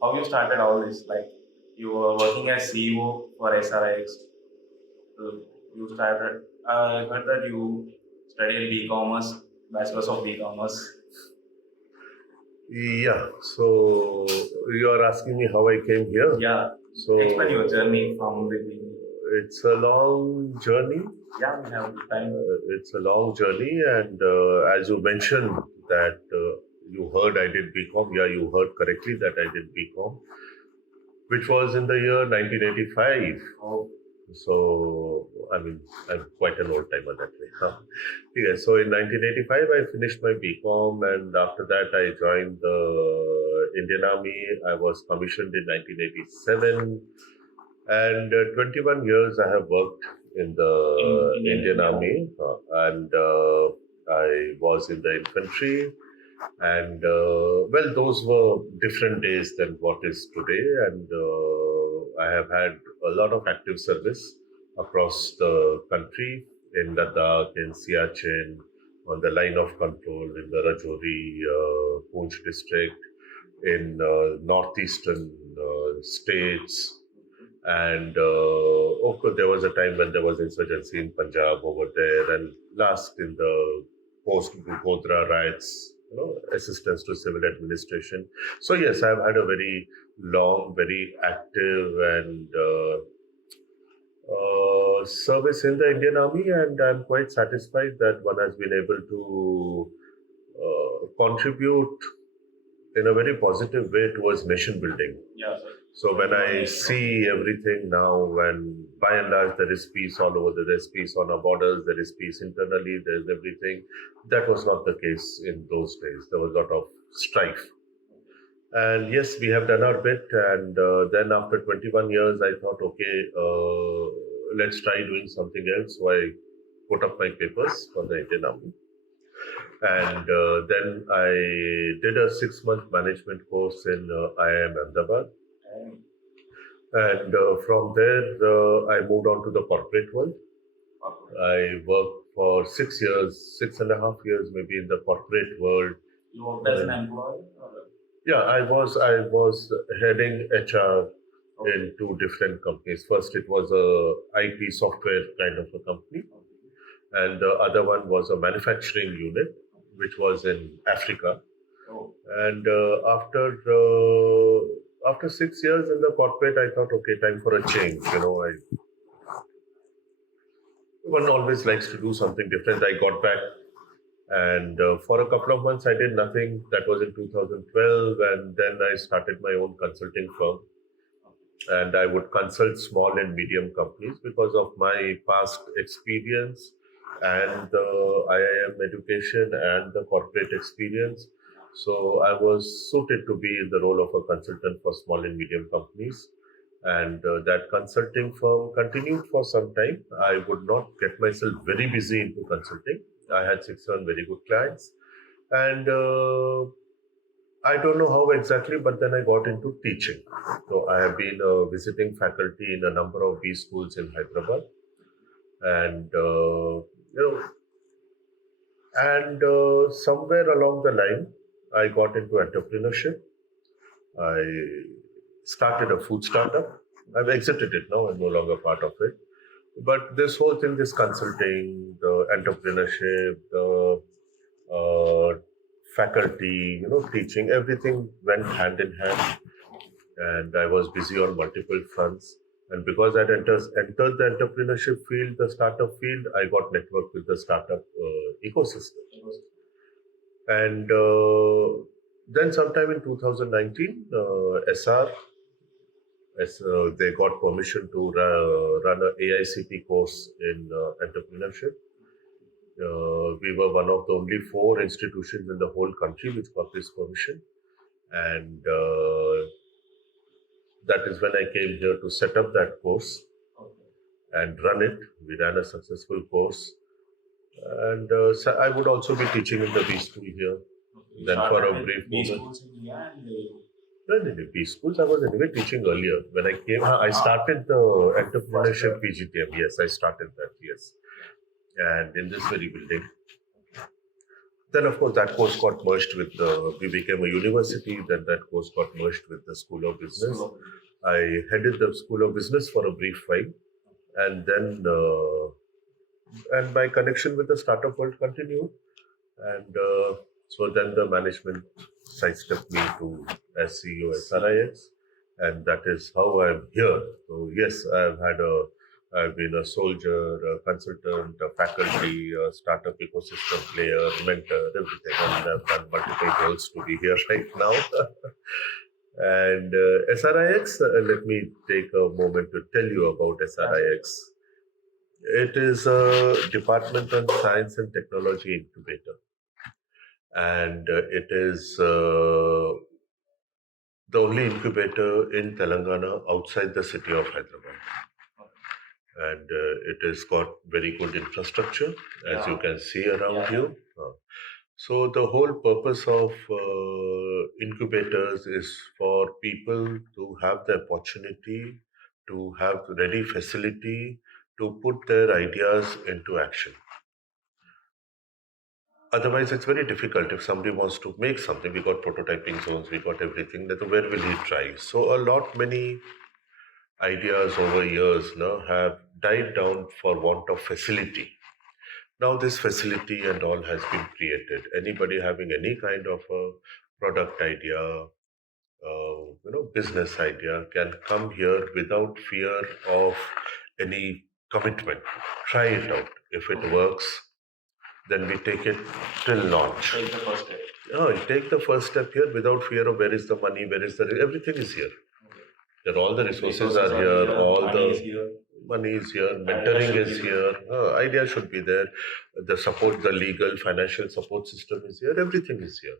how you started all this? Like you were working as CEO for SRIX. You started. I heard that you studied B-commerce, bachelor's of B-commerce. Yeah, so you are asking me how I came here. Yeah. So Explain your journey from the beginning. it's a long journey. Yeah, we have time. It's a long journey, and as you mentioned that you heard I did BCom. Yeah, you heard correctly that I did BCom, which was in the year 1985. Oh, So, I mean, I'm quite an old timer that way. Huh? Yeah, so in 1985, I finished my BCom, and after that, I joined the Indian Army. I was commissioned in 1987, and 21 years I have worked in the Indian Army, and I was in the infantry. And well, those were different days than what is today, and I have had a lot of active service across the country in Ladakh, in Siachen, on the line of control in the Rajouri, Poonch district, in northeastern states. And okay, there was a time when there was insurgency in Punjab over there, and last in the post Godhra riots, assistance to civil administration. So yes, I've had a very long, very active and service in the Indian Army, and I'm quite satisfied that one has been able to contribute in a very positive way towards nation building. yeah, sir. So when I see everything now, when by and large there is peace all over, there's peace on our borders, there is peace internally, there's everything. That was not the case in those days. There was a lot of strife. And yes, we have done our bit. And then after 21 years, I thought, okay, let's try doing something else. So I put up my papers for the Indian Army. And then I did a 6-month management course in IIM Ahmedabad. And And from there, I moved on to the corporate world. I worked for 6 years, 6.5 years maybe in the corporate world. you worked as an employee? Or? Yeah, I was heading HR in two different companies. First, it was a IT software kind of a company, and the other one was a manufacturing unit, which was in Africa. Oh, And after 6 years in the corporate, I thought, okay, time for a change. One always likes to do something different. I got back, and for a couple of months, I did nothing. That was in 2012, and then I started my own consulting firm. And I would consult small and medium companies because of my past experience and the IIM education and the corporate experience. So I was suited to be in the role of a consultant for small and medium companies. And that consulting firm continued for some time. I would not get myself very busy into consulting. I had 6 7 very good clients. And I don't know how exactly, but then I got into teaching. So I have been a visiting faculty in a number of B schools in Hyderabad, and somewhere along the line, I got into entrepreneurship. I started a food startup. I've exited it now. I'm no longer part of it. But this whole thing, this consulting, the entrepreneurship, the uh, faculty, teaching, everything went hand in hand. And I was busy on multiple fronts. And because I'd entered the entrepreneurship field, the startup field, I got networked with the startup ecosystem. And then sometime in 2019, they got permission to run a AICT course in entrepreneurship. We were one of the only 4 institutions in the whole country which got this permission. And that is when I came here to set up that course and run it. We ran a successful course. And so I would also be teaching in the B school here. Then for a brief moment. No, no, no, B schools I was anyway teaching earlier. When I came, I started the entrepreneurship PGTM. Yes, I started that, yes. And in this very building. Then, of course, that course got merged with the, we became a university, then that course got merged with the School of Business. School of Business. I headed the School of Business for a brief while, and then, and my connection with the startup world continued. And so then the management sidestepped me to as CEO SRIX, and that is how I'm here. So yes, I've been a soldier, a consultant, a faculty, a startup ecosystem player, mentor, everything, and I've done multiple roles to be here right now. And SRIX, let me take a moment to tell you about SRIX. It is a Department on Science and Technology incubator, and it is the only incubator in Telangana outside the city of Hyderabad. And it has got very good infrastructure, as you can see around you. So the whole purpose of incubators is for people to have the opportunity to have ready facility to put their ideas into action. Otherwise, it's very difficult. If somebody wants to make something, we got prototyping zones, we got everything. That where will he try? So a lot many ideas over years now have died down for want of facility. Now this facility and all has been created. Anybody having any kind of a product idea, business idea can come here without fear of any commitment. Try it out. If it works, then we take it till launch. Take the first step. Oh, you take the first step here without fear of where is the money, where is the everything is here. Okay. That all the resources are here, all the money is here, mentoring is here, idea should be there, the support, the legal, financial support system is here, everything is here.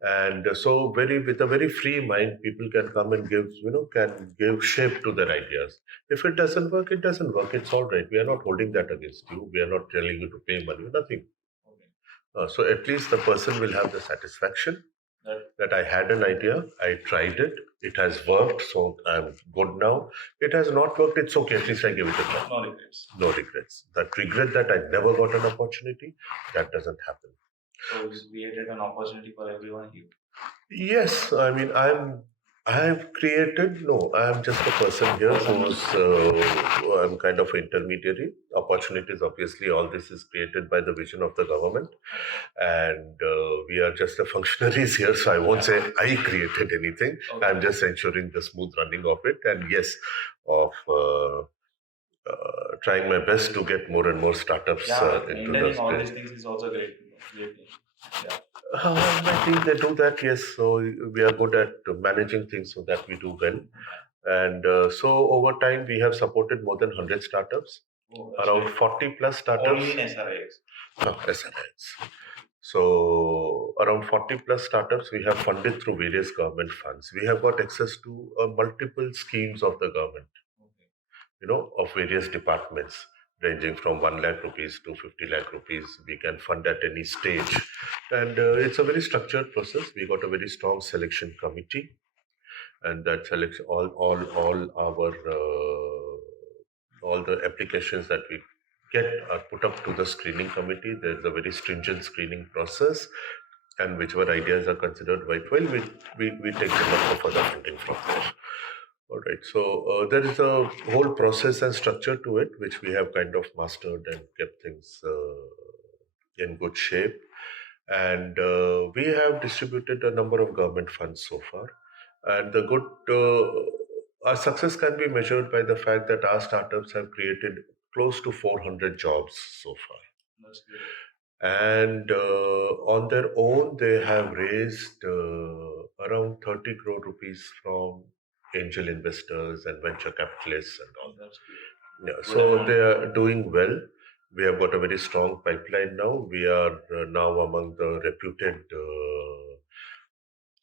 And so very with a very free mind, people can come and can give shape to their ideas. If it doesn't work, it doesn't work. It's all right. We are not holding that against you. We are not telling you to pay money, nothing. So at least the person will have the satisfaction that I had an idea, I tried it, it has worked, so I'm good now. It has not worked, it's okay, at least I gave it a try. No regrets. No regrets. That regret that I never got an opportunity, that doesn't happen. So it's created an opportunity for everyone here. Yes, I mean, I have created, no, I am just a person here who's, I'm kind of intermediary. Opportunities, obviously, all this is created by the vision of the government. And we are just the functionaries here, so I won't say I created anything. Okay. I'm just ensuring the smooth running of it. And yes, of trying my best to get more and more startups into maintaining all these things is also great. Great thing. Yeah. I think they do that, yes. So we are good at managing things so that we do well. And so over time, we have supported more than 100 startups, around great. 40 plus startups. Only in SRIX? No, SRIX. So around 40 plus startups we have funded through various government funds. We have got access to multiple schemes of the government, of various departments ranging from 1 lakh rupees to 50 lakh rupees. We can fund at any stage. And it's a very structured process. We got a very strong selection committee, and that selects all the applications that we get are put up to the screening committee. There's a very stringent screening process, and whichever ideas are considered worthwhile, we take them up for further funding from there. All right. So there is a whole process and structure to it, which we have kind of mastered and kept things in good shape. And we have distributed a number of government funds so far. And the our success can be measured by the fact that our startups have created close to 400 jobs so far. That's great. And on their own, they have raised around 30 crore rupees from angel investors and venture capitalists and all. That's great. Yeah, so they are doing well. We have got a very strong pipeline now. We are now among the reputed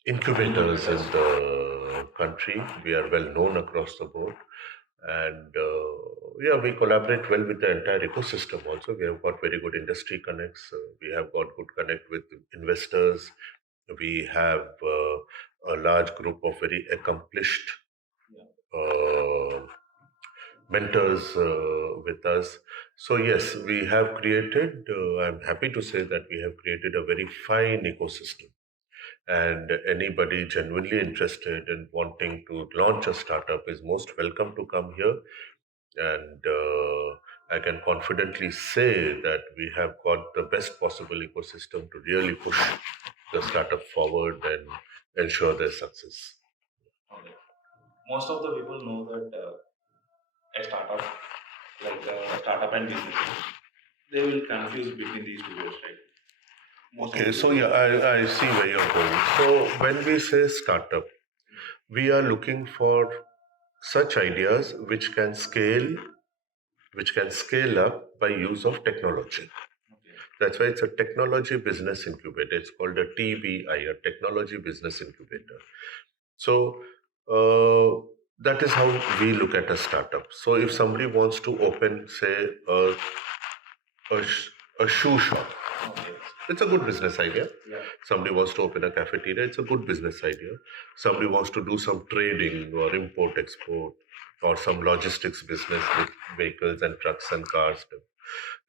incubators in the country. We are well known across the board. And we collaborate well with the entire ecosystem also. We have got very good industry connects. We have got good connect with investors. We have a large group of very accomplished mentors with us. So yes, we have created. I'm happy to say that we have created a very fine ecosystem, and anybody genuinely interested in wanting to launch a startup is most welcome to come here. And I can confidently say that we have got the best possible ecosystem to really push the startup forward and ensure their success. Okay. Most of the people know that a startup, like startup and business, they will confuse between these two words, right? Most of Okay, the so people. yeah, I see where you're going. So when we say startup, we are looking for such ideas which can scale up by use of technology. Okay. That's why it's a technology business incubator. It's called a TBI, a technology business incubator. So that is how we look at a startup. So if somebody wants to open, say, a shoe shop, Okay. it's a good business idea. Yeah. Somebody wants to open a cafeteria, it's a good business idea. Somebody wants to do some trading or import export or some logistics business with vehicles and trucks and cars.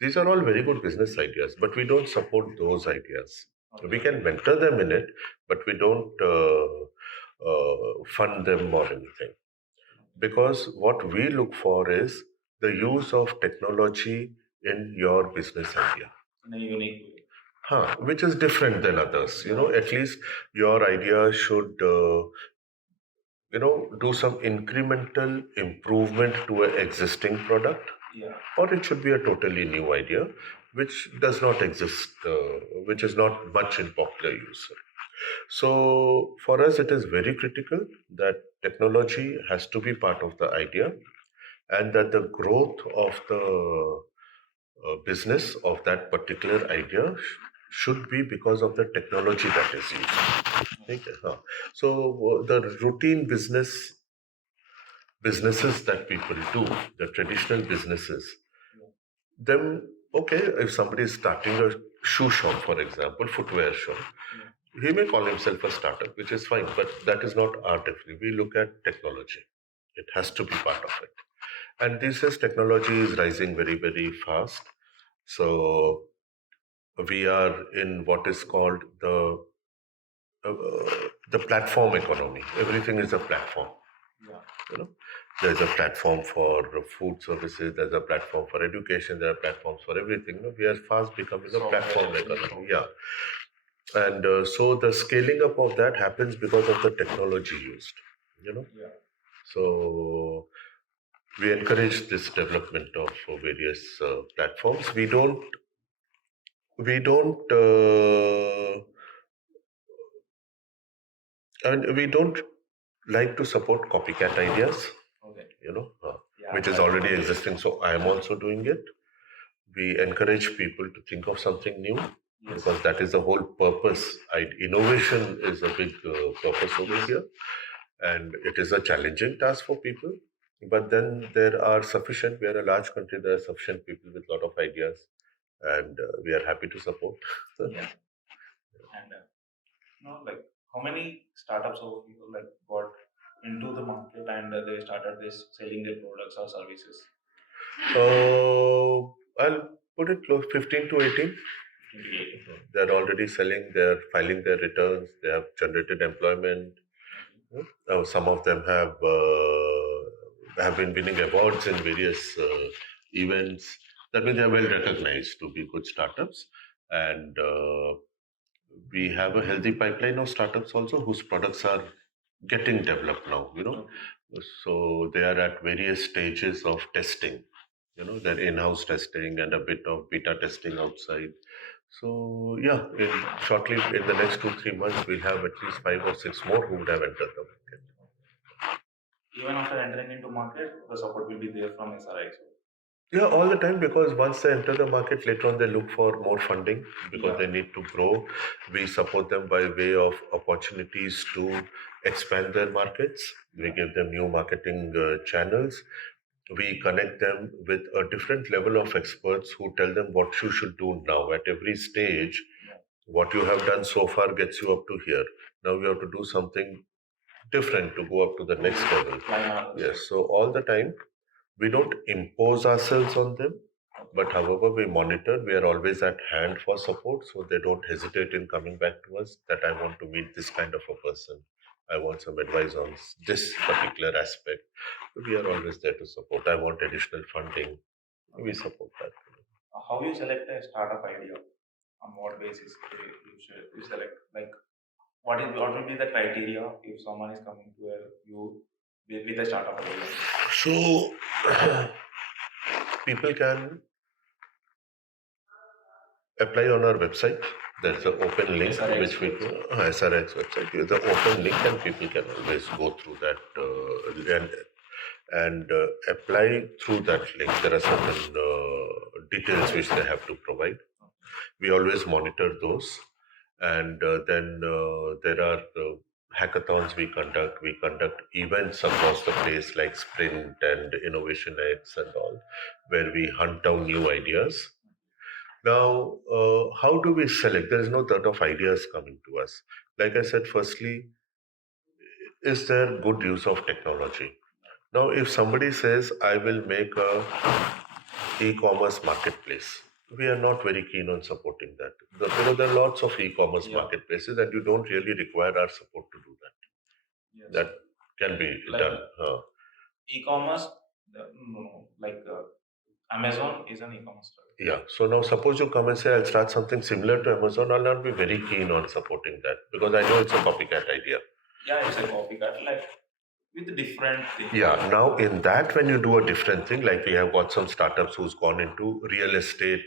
These are all very good business ideas, but we don't support those ideas. Okay. We can mentor them in it, but we don't fund them or anything. Because what we look for is the use of technology in your business idea. In a unique way. Which is different than others. At least your idea should, do some incremental improvement to an existing product, Yeah. or it should be a totally new idea, which does not exist, which is not much in popular use. So, for us, it is very critical that technology has to be part of the idea, and that the growth of the business of that particular idea should be because of the technology that is used. Okay, huh. So the routine businesses that people do, the traditional businesses, then okay, if somebody is starting a shoe shop, for example, footwear shop, he may call himself a startup, which is fine, but that is not our definition. We look at technology. It has to be part of it. And these days, technology is rising very, very fast. So we are in what is called the platform economy. Everything is a platform. Yeah. You know, there's a platform for food services. There's a platform for education. There are platforms for everything. We are fast becoming a platform economy. Yeah, and so the scaling up of that happens because of the technology used. Yeah. So we encourage this development of various platforms. We don't and we don't like to support copycat ideas, Okay. Yeah. which is already existing. So I am also doing it. We encourage people to think of something new, because that is the whole purpose. Innovation is a big purpose over here, and it is a challenging task for people. But then there are sufficient. We are a large country. There are sufficient people with a lot of ideas, and we are happy to support. Yeah. And like how many startups or people like got into the market and they started this selling their products or services? I'll put it close, 15 to 18. 15 to 18. They're already selling, they're filing their returns, they have generated employment. Some of them have been winning awards in various events. That means they are well recognized to be good startups. And we have a healthy pipeline of startups also whose products are getting developed now. So they are at various stages of testing. Their in-house testing and a bit of beta testing outside. So yeah, shortly in the next 2-3 months, we'll have at least 5 or 6 more who would have entered the market. Even after entering into market, the support will be there from SRIX. Yeah, all the time, because once they enter the market, later on they look for more funding because they need to grow. We support them by way of opportunities to expand their markets. We give them new marketing channels. We connect them with a different level of experts who tell them what you should do now at every stage. What you have done so far gets you up to here. Now you have to do something different to go up to the next level. Yes, so all the time we don't impose ourselves on them. But however, we monitor, we are always at hand for support, so they don't hesitate in coming back to us that I want to meet this kind of a person. I want some advice on this particular aspect. We are always there to support. I want additional funding. We support that. How you select a startup idea? On what basis you select? Like, what will be the criteria if someone is coming to you with a startup idea? So, people can apply on our website. There's an open link SRX which we SRX website. There's an open link and people can always go through that and apply through that link. There are certain details which they have to provide. We always monitor those, and then there are hackathons we conduct. We conduct events across the place like Sprint and Innovation X and all, where we hunt down new ideas. Now, how do we select? There is no dearth of ideas coming to us. Like I said, firstly, is there good use of technology? Now, if somebody says, I will make a e-commerce marketplace, we are not very keen on supporting that. There are lots of e-commerce marketplaces and you don't really require our support to do that. Yes. That can be Like done. E-commerce, no, like Amazon is an e-commerce store. Yeah. So now suppose you come and say, I'll start something similar to Amazon, I'll not be very keen on supporting that because I know it's a copycat idea. Yeah, it's a copycat, like with different things. Yeah. Now in that, when you do a different thing, like we have got some startups who's gone into real estate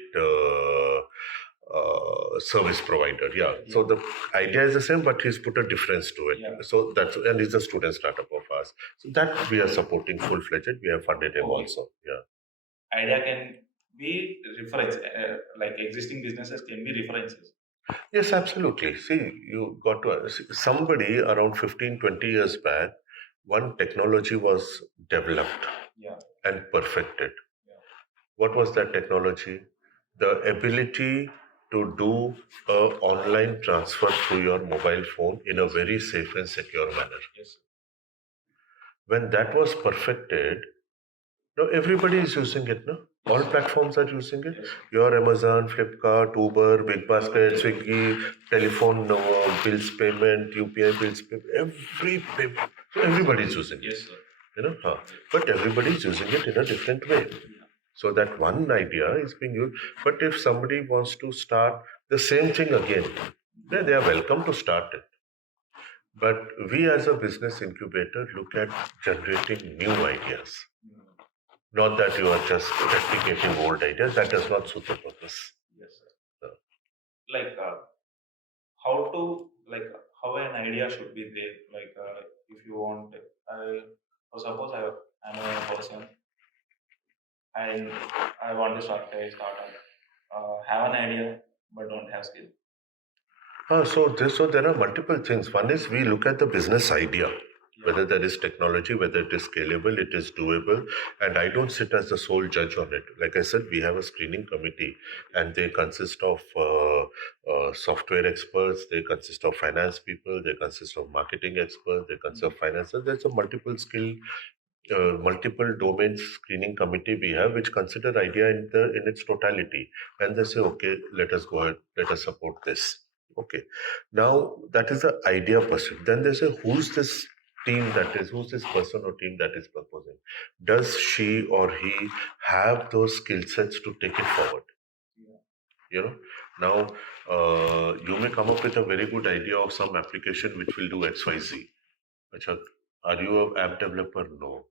service provider. Yeah. So the idea is the same, but he's put a difference to it. Yeah. So that's, and he's a student startup of ours. So that we are supporting full fledged. We have funded him also. Yeah. Idea can be reference, like existing businesses can be references. Yes, absolutely. See, you got to see, somebody around 15, 20 years back, one technology was developed and perfected. What was that technology? The ability to do a online transfer through your mobile phone in a very safe and secure manner. Yes. When that was perfected, now everybody is using it, no? All platforms are using it. Your Amazon, Flipkart, Uber, Big Basket, Swiggy, telephone bills payment, UPI bills payment, every payment. So everybody is using it. Yes, sir. You know, but everybody is using it in a different way. So that one idea is being used. But if somebody wants to start the same thing again, then they are welcome to start it. But we as a business incubator look at generating new ideas. Not that you are just replicating old ideas. That does not suit the purpose. Yes, sir. Like how to, like how an idea should be there. Like if you want, for suppose I'm a person and I want to start a startup. Have an idea but don't have skill. So there are multiple things. One is we look at the business idea, whether there is technology, whether it is scalable, it is doable, and I don't sit as the sole judge on it. Like I said, we have a screening committee, and they consist of software experts, they consist of finance people, they consist of marketing experts, they consist of finance. So there's a multiple domains screening committee we have which consider idea in its totality, and they say, okay, let us go ahead, let us support this. Okay, now that is the idea pursuit. Then they say, who's this who's this person or team that is proposing? Does she or he have those skill sets to take it forward? You know, now you may come up with a very good idea of some application which will do XYZ. Achha, are you an app developer? No.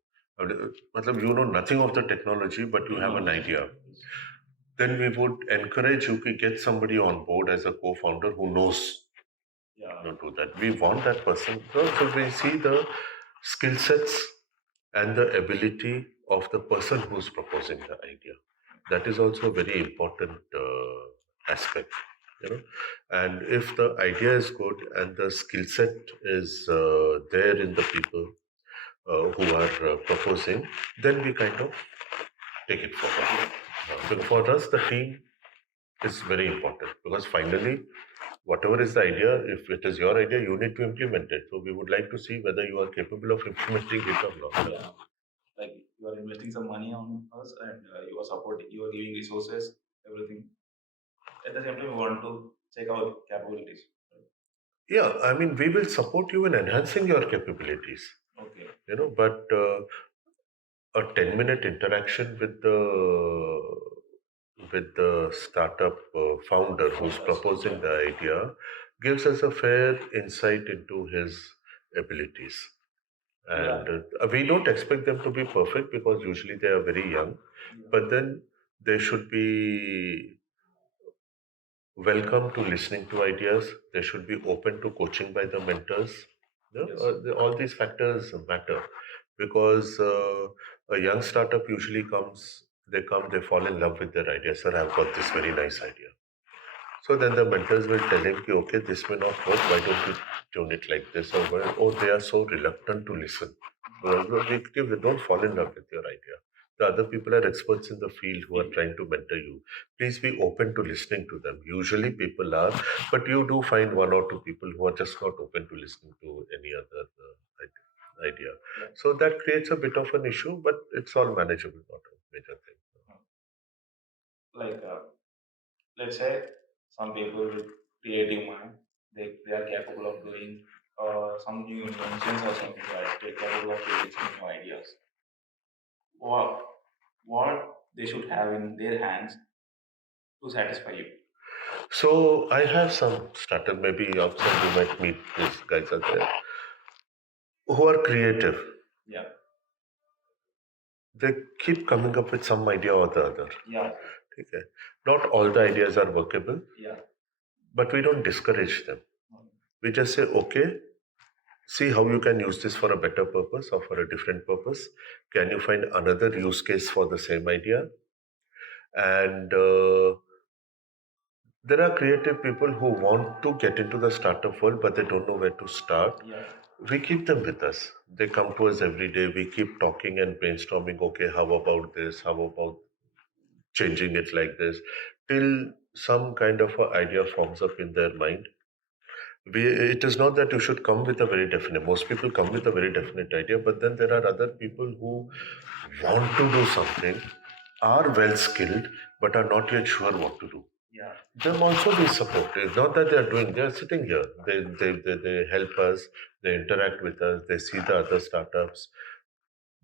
Matlab, you know nothing of the technology, but you have an idea. Then we would encourage you to get somebody on board as a co-founder who knows to do that. We want that person. So we see the skill sets and the ability of the person who's proposing the idea. That is also a very important aspect. You know, and if the idea is good and the skill set is there in the people who are proposing, then we kind of take it forward. But for us, the team is very important because finally, whatever is the idea, if it is your idea, you need to implement it. So we would like to see whether you are capable of implementing it or not. like you are investing some money on us, and you are supporting, you are giving resources, everything. At the same time, we want to check our capabilities. Yeah, I mean, we will support you in enhancing your capabilities, Okay. but a 10-minute interaction with the startup founder who's proposing the idea gives us a fair insight into his abilities. Yeah. And we don't expect them to be perfect because usually they are very young, Yeah. but then they should be welcome to listening to ideas. They should be open to coaching by the mentors. Yes. All these factors matter because a young startup usually comes, they fall in love with their idea. Sir, I've got this very nice idea. So then the mentors will tell him, "Ki, okay, this may not work. Why don't you tune it like this?" Or, "Oh, they are so reluctant to listen." They don't fall in love with your idea. The other people are experts in the field who are trying to mentor you. Please be open to listening to them. Usually people are, but you do find one or two people who are just not open to listening to any other idea. Yeah. So that creates a bit of an issue, but it's all manageable, not a major thing. Like, let's say some people with creative mind, they are capable of doing some new inventions or something, like they're capable of creating some new ideas. What they should have in their hands to satisfy you? So I have some startup, maybe outside you might meet these guys out there who are creative. Yeah. They keep coming up with some idea or the other. Yeah. Okay. Not all the ideas are workable, Yeah. but we don't discourage them. We just say, okay, see how you can use this for a better purpose or for a different purpose. Can you find another use case for the same idea? And there are creative people who want to get into the startup world, but they don't know where to start. Yeah. We keep them with us. They come to us every day. We keep talking and brainstorming. Okay, how about this? How about changing it like this? Till some kind of a idea forms up in their mind. It is not that you should come with a very definite. Most people come with a very definite idea, but then there are other people who want to do something, are well skilled, but are not yet sure what to do. Yeah. Them also we support. It's not that they are doing, they are sitting here. They help us, they interact with us, they see the other startups.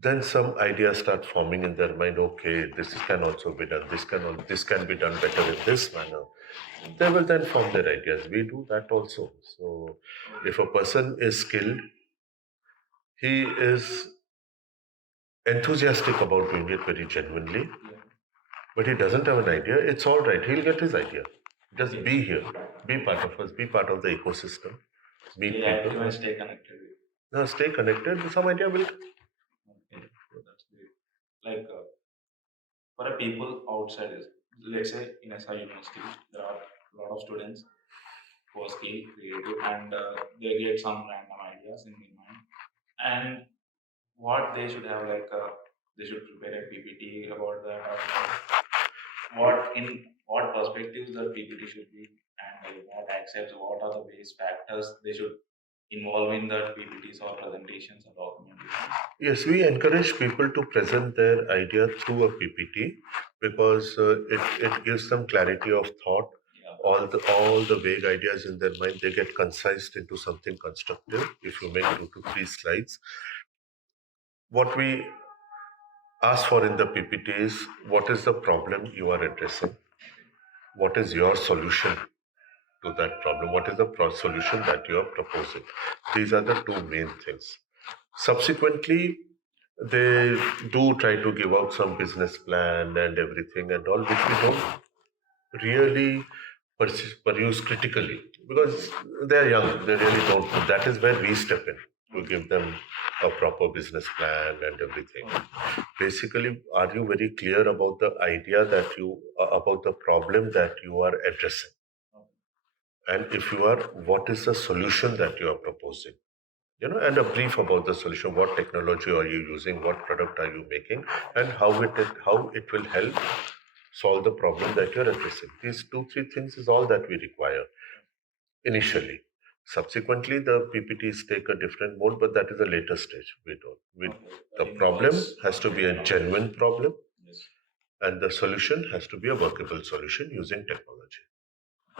Then some ideas start forming in their mind. Okay, this can also be done. This can be done better in this manner. They will then form their ideas. We do that also. So, if a person is skilled, he is enthusiastic about doing it very genuinely, but he doesn't have an idea. It's all right. He'll get his idea. Just be here, be part of us, be part of the ecosystem, meet Stay active people. and stay connected. Now, stay connected. Some idea will. Okay, that's great. Like, for a people outside, let's say in SI University, there are a lot of students who are skilled, creative, and they get some random ideas in their mind. And what they should have, like, they should prepare a PPT about that, or what perspectives the PPT should be, and what accepts, what are the base factors they should involve in that PPTs or presentations or documentations. Yes, we encourage people to present their idea through a PPT because it gives them clarity of thought. Yeah. All the vague ideas in their mind, they get concised into something constructive. If you make 2 to 3 slides, what we ask for in the PPT is what is the problem you are addressing, what is your solution to that problem, what is the solution that you are proposing. These are the two main things. Subsequently, they do try to give out some business plan and everything and all, which we don't really pursue critically because they're young. They really don't. That is where we step in to give them a proper business plan and everything. Basically, are you very clear about the idea that about the problem that you are addressing? And if you are, what is the solution that you are proposing? And a brief about the solution. What technology are you using? What product are you making? And how it will help solve the problem that you're addressing. These 2 3 things is all that we require initially. Subsequently, the PPTs take a different mode, but that is a later stage. We don't. Okay, The that problem involves has to be a technology. genuine problem, Yes. and the solution has to be a workable solution using technology.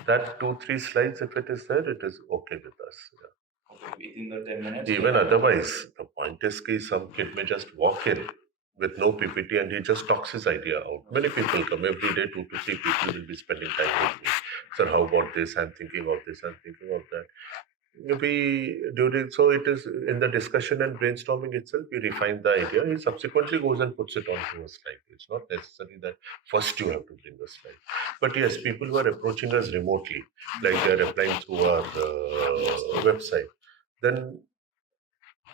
That 2, 3 slides, if it is there, it is okay with us. Okay, within the 10 minutes. Yeah. Even otherwise, the point is that some kid may just walk in with no PPT and he just talks his idea out. Many people come every day, 2 to 3 people will be spending time with me. Sir, how about this? I'm thinking of this, I'm thinking of that. We during so it is in the discussion and brainstorming itself, we refine the idea. He subsequently goes and puts it onto a slide. It's not necessary that first you have to bring a slide. But yes, people who are approaching us remotely, like they are applying through our website, then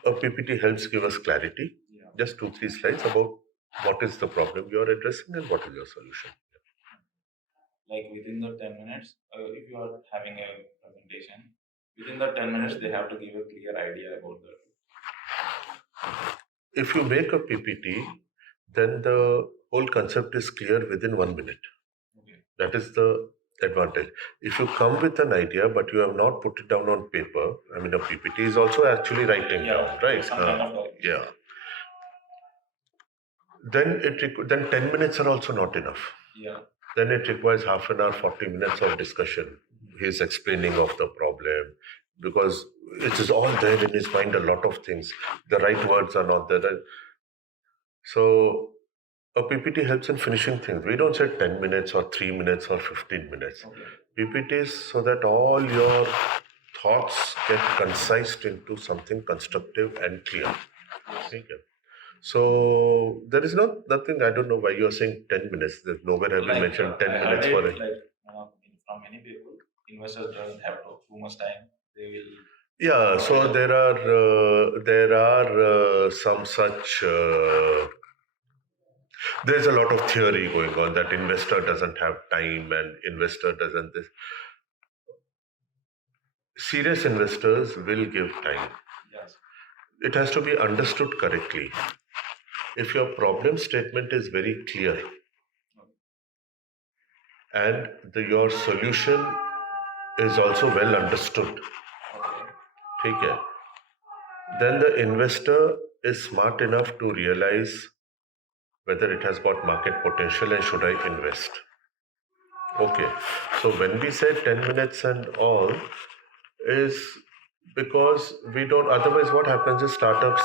a PPT helps give us clarity. Yeah. Just 2, 3 slides about what is the problem you are addressing and what is your solution. Like within the 10 minutes, if you are having a presentation, within the 10 minutes, they have to give a clear idea about that. If you make a PPT, then the whole concept is clear within 1 minute. Okay. That is the advantage. If you come with an idea but you have not put it down on paper, I mean, a PPT is also actually writing Yeah, down, right? some kind of document. Yeah. Then 10 minutes are also not enough. Yeah. Then it requires half an hour, 40 minutes of discussion. He's explaining of the problem because it is all there in his mind. A lot of things. The right words are not there. So a PPT helps in finishing things. We don't say 10 minutes or 3 minutes or 15 minutes. Okay. PPTs so that all your thoughts get concised into something constructive and clear. Okay. So there is nothing. I don't know why you are saying 10 minutes. There's nowhere have you Like mentioned 10 minutes I for heard it. it like from many people, investors don't have too much time. They will. Yeah. So there are some such. There's a lot of theory going on that investor doesn't have time and investor doesn't this. Serious investors will give time. Yes. It has to be understood correctly. If your problem statement is very clear and your solution is also well understood, okay, then the investor is smart enough to realize whether it has got market potential and should I invest. Okay, so when we say 10 minutes and all, is because we don't, otherwise, what happens is startups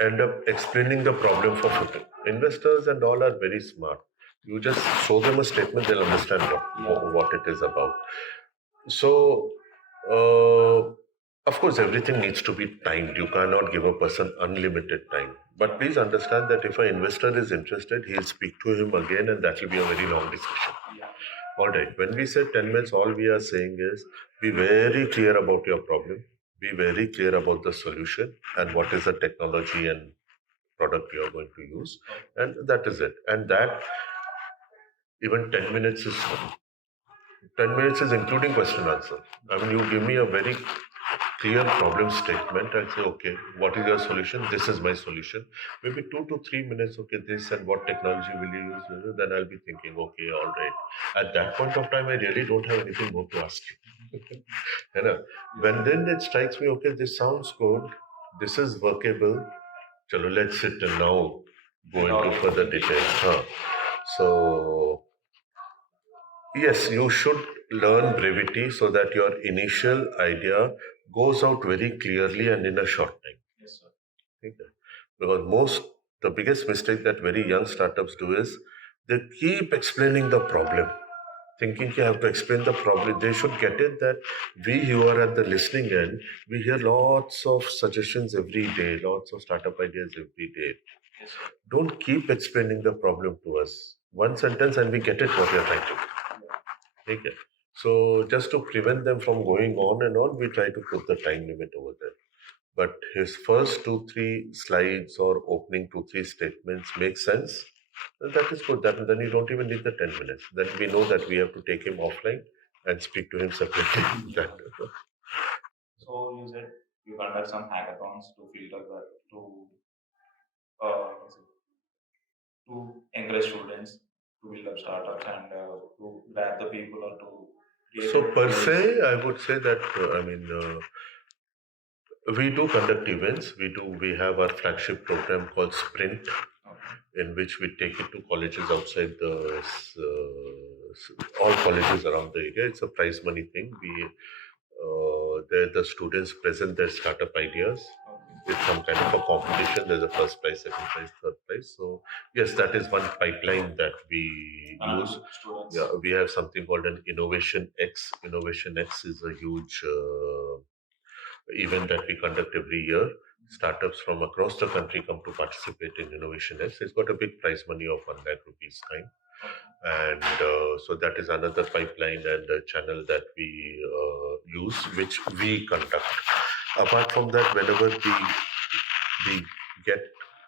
end up explaining the problem for 50. Investors and all are very smart. You just show them a statement, they'll understand what it is about. So, of course, everything needs to be timed. You cannot give a person unlimited time. But please understand that if an investor is interested, he'll speak to him again, and that will be a very long discussion. All right. When we say 10 minutes, all we are saying is be very clear about your problem, be very clear about the solution, and what is the technology and product you are going to use. And that is it. And that even 10 minutes is including question answer. I mean, you give me a very clear problem statement and say, okay, what is your solution? This is my solution. Maybe 2 to 3 minutes, okay, this and what technology will you use? Then I'll be thinking, okay, all right. At that point of time, I really don't have anything more to ask you. You know? When then it strikes me, okay, this sounds good. This is workable. Chalo, let's sit and now go into further details. Huh? So yes, you should learn brevity so that your initial idea goes out very clearly and in a short time. Yes, sir. Okay. Because the biggest mistake that very young startups do is they keep explaining the problem, thinking you have to explain the problem. They should get it that we who are at the listening end, we hear lots of suggestions every day, lots of startup ideas every day. Yes, Don't keep explaining the problem to us. One sentence and we get it what you're trying to do. Okay. So just to prevent them from going on and on, we try to put the time limit over there. But his first 2, 3 slides or opening 2, 3 statements make sense. And that is good. Then you don't even need the 10 minutes. Then we know that we have to take him offline and speak to him separately. So you said you conduct some hackathons to filter that uh, to encourage students to build up startups and to grab the people or to So gain per se, knowledge? I would say that we do conduct events. We have our flagship program called Sprint, Okay. in which we take it to colleges outside all colleges around the area. It's a prize money thing. The students present their startup ideas. Okay. It's some kind of a competition. There's a first prize, second prize, third prize. So yes, that is one pipeline that we use. Students. Yeah, we have something called an Innovation X. Innovation X is a huge event that we conduct every year. Startups from across the country come to participate in Innovation X. It's got a big prize money of 1 lakh rupees time. And so that is another pipeline and a channel that we use, which we conduct. Apart from that, whenever we get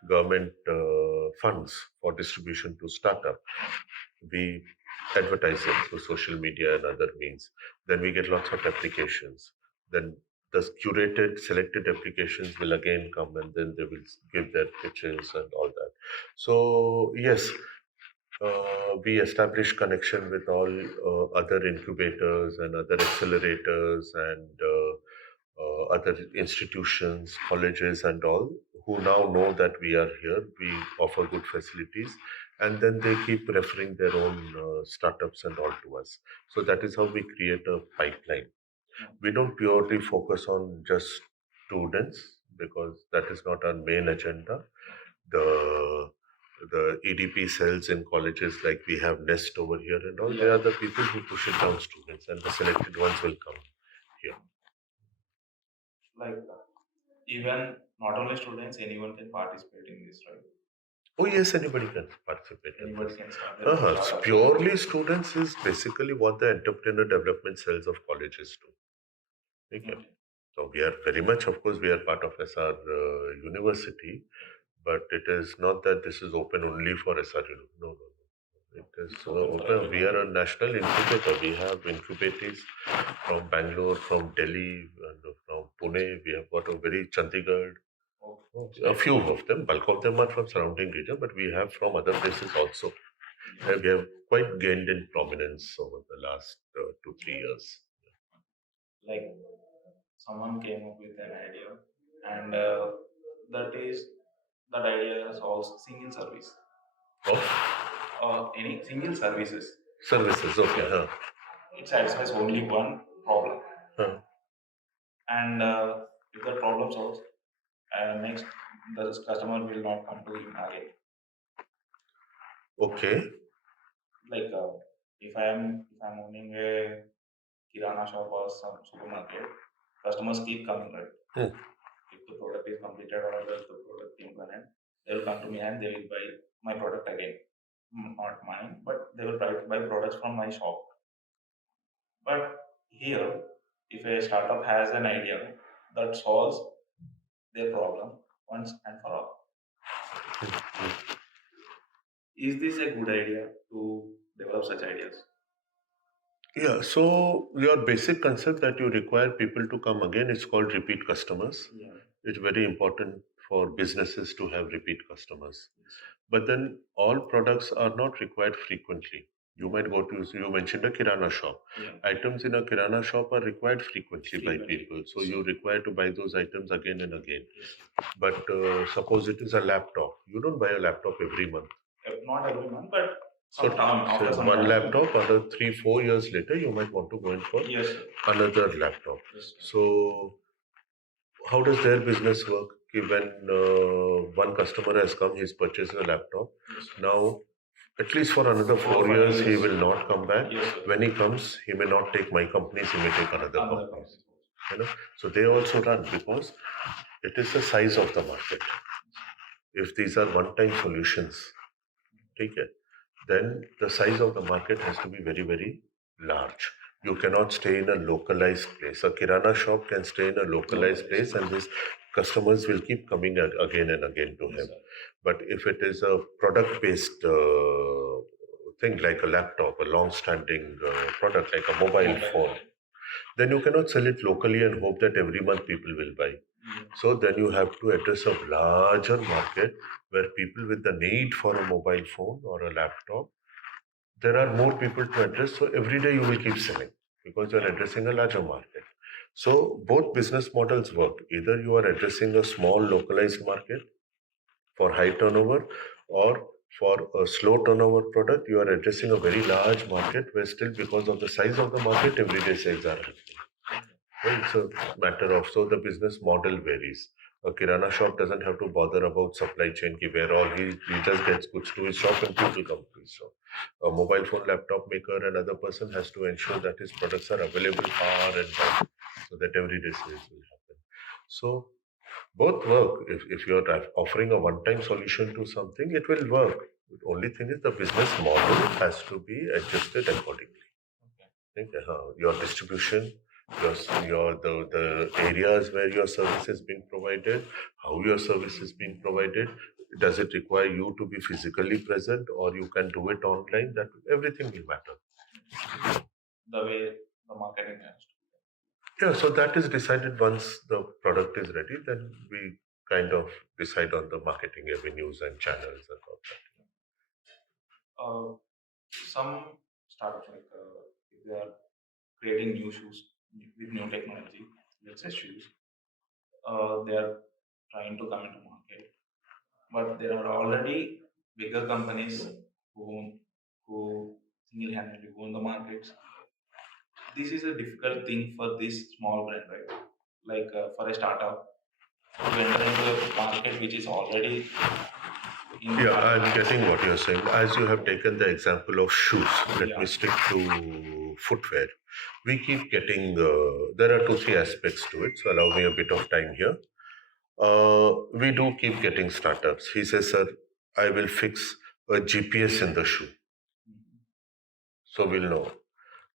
government funds for distribution to startup, we advertise it through social media and other means. Then we get lots of applications. Then the curated, selected applications will again come, and then they will give their pitches and all that. So yes, we establish connection with all other incubators and other accelerators and other institutions, colleges, and all who now know that we are here. We offer good facilities, and then they keep referring their own startups and all to us. So that is how we create a pipeline. We don't purely focus on just students because that is not our main agenda. The EDP cells in colleges, like we have Nest over here and all, they are the people who push it down students, and the selected ones will come here. Like even not only students, anyone can participate in this, right? Oh yes, anybody can participate in Anybody this. can start their own It's startup. purely students is basically what the entrepreneur development cells of colleges do. Okay. Okay. So we are very much, of course, we are part of SR University, but it is not that this is open only for SR University. No, no, no. It is open. We are a national incubator. We have incubators from Bangalore, from Delhi, and from Pune. We have got a very Chandigarh. A few of them, bulk of them are from surrounding region, but we have from other places also. And we have quite gained in prominence over the last 2 3 years. Like someone came up with an idea, and that is that idea solves single service Of or any single services. services, okay. It satisfies only one problem, Huh. and if that problem solves, next the customer will not come to him again. Okay. Like if I'm owning a kirana shop or some supermarket, customers keep coming, right? Hmm. If the product is completed or if the product impermanent, they will come to me and they will buy my product again. Not mine, but they will buy products from my shop. But here, if a startup has an idea that solves their problem once and for all, is this a good idea to develop such ideas? Yeah, so your basic concept that you require people to come again is called repeat customers. Yeah. It's very important for businesses to have repeat customers. Yes. But then all products are not required frequently. You might go to, you mentioned a Kirana shop. Yeah. Items in a Kirana shop are required frequently by Frequently. people. So you require to buy those items again and again. Yes. But suppose it is a laptop. You don't buy a laptop every month. Not every month, but So, after some one time. laptop, another 3 4 years later, you might want to go in for Yes, sir. another laptop. Yes, sir. So, how does their business work? When one customer has come, he's purchased a laptop. Yes, sir. Now, at least for another 4 years, he will not come back. Yes, sir. When he comes, he may not take my companies, he may take another companies. You know? So they also run because it is the size of the market. If these are one-time solutions, okay, then the size of the market has to be very, very large. You cannot stay in a localized place. A Kirana shop can stay in a localized place, and these customers will keep coming again and again to him. But if it is a product based thing like a laptop, a long standing product like a mobile phone, then you cannot sell it locally and hope that every month people will buy. So then you have to address a larger market where people with the need for a mobile phone or a laptop, there are more people to address. So every day you will keep selling because you're addressing a larger market. So both business models work. Either you are addressing a small localized market for high turnover, or for a slow turnover product, you are addressing a very large market where still because of the size of the market, everyday sales are happening. Well, it's a matter of, so the business model varies. A kirana shop doesn't have to bother about supply chain, ki where all he just gets goods to his shop and people come to his shop. A mobile phone laptop maker, another person has to ensure that his products are available far and wide, so that everyday sales will happen. So both work. If you're offering a one-time solution to something, it will work. The only thing is the business model has to be adjusted accordingly. Okay, your distribution, the areas where your service is being provided, how your service is being provided. Does it require you to be physically present, or you can do it online? That everything will matter. The way the marketing has to Yeah, so that is decided once the product is ready. Then we kind of decide on the marketing avenues and channels and all that. some startups if they are creating new shoes with new technology, let's say shoes, they are trying to come into market, but there are already bigger companies who single-handedly own the markets. This is a difficult thing for this small brand, right? For a startup to enter into a market which is already in. Yeah, I'm getting what you're saying. As you have taken the example of shoes, let me stick to footwear. We keep getting, there are two, three aspects to it, so allow me a bit of time here. We do keep getting startups. He says, sir, I will fix a GPS in the shoe. So we'll know.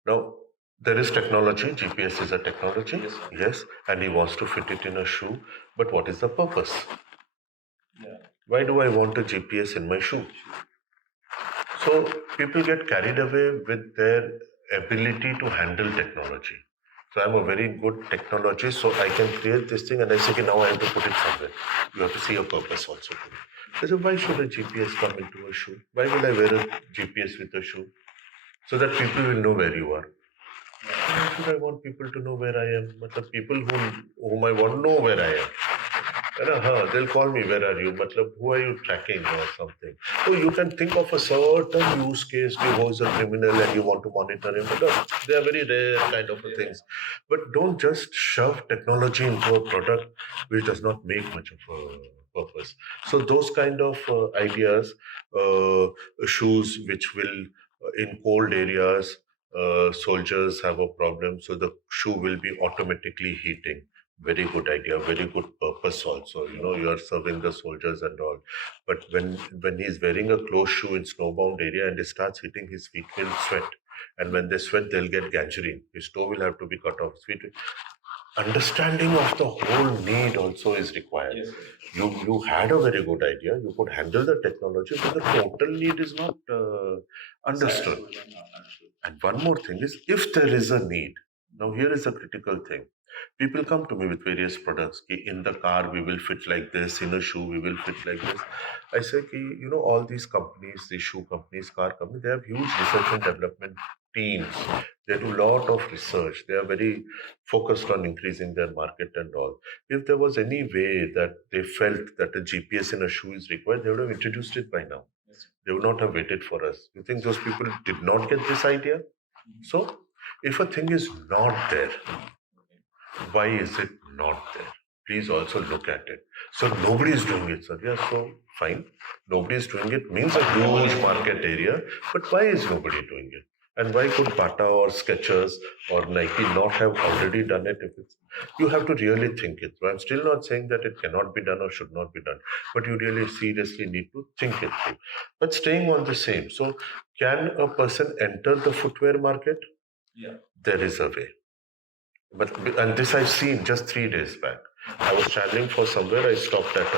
Now, there is technology. GPS is a technology. Yes, yes, and he wants to fit it in a shoe. But what is the purpose? Yeah. Why do I want a GPS in my shoe? So people get carried away with their ability to handle technology. So I'm a very good technologist, so I can create this thing and I say, okay, now I have to put it somewhere. You have to see a purpose also to it. I say, why should a GPS come into a shoe? Why will I wear a GPS with a shoe? So that people will know where you are. Why should I want people to know where I am? But the people whom I want know where I am. They'll call me, where are you? Matlab, who are you tracking or something? So you can think of a certain use case, who is a criminal and you want to monitor him. But they are very rare kind of things. But don't just shove technology into a product which does not make much of a purpose. So those kind of ideas, shoes which will, in cold areas, soldiers have a problem, so the shoe will be automatically heating. Very good idea, very good purpose also. You are serving the soldiers and all. But when he's wearing a closed shoe in snowbound area and it starts hitting his feet, he'll sweat. And when they sweat, they'll get gangrene. His toe will have to be cut off. Understanding of the whole need also is required. Yes. You had a very good idea. You could handle the technology, but the total need is not understood. And one more thing is, if there is a need, now here is a critical thing. People come to me with various products. Ki in the car we will fit like this, in a shoe we will fit like this. I say, ki, all these companies, these shoe companies, car companies, they have huge research and development teams. They do a lot of research. They are very focused on increasing their market and all. If there was any way that they felt that a GPS in a shoe is required, they would have introduced it by now. Yes. They would not have waited for us. You think those people did not get this idea? So, if a thing is not there, why is it not there? Please also look at it. So nobody is doing it, sir. Yeah, so fine. Nobody is doing it means a huge market area. But why is nobody doing it? And why could Bata or Skechers or Nike not have already done it? If it's, you have to really think it through. I'm still not saying that it cannot be done or should not be done, but you really seriously need to think it through. But staying on the same, so can a person enter the footwear market? Yeah. There is a way. But and this I've seen just 3 days back. I was traveling for somewhere. I stopped at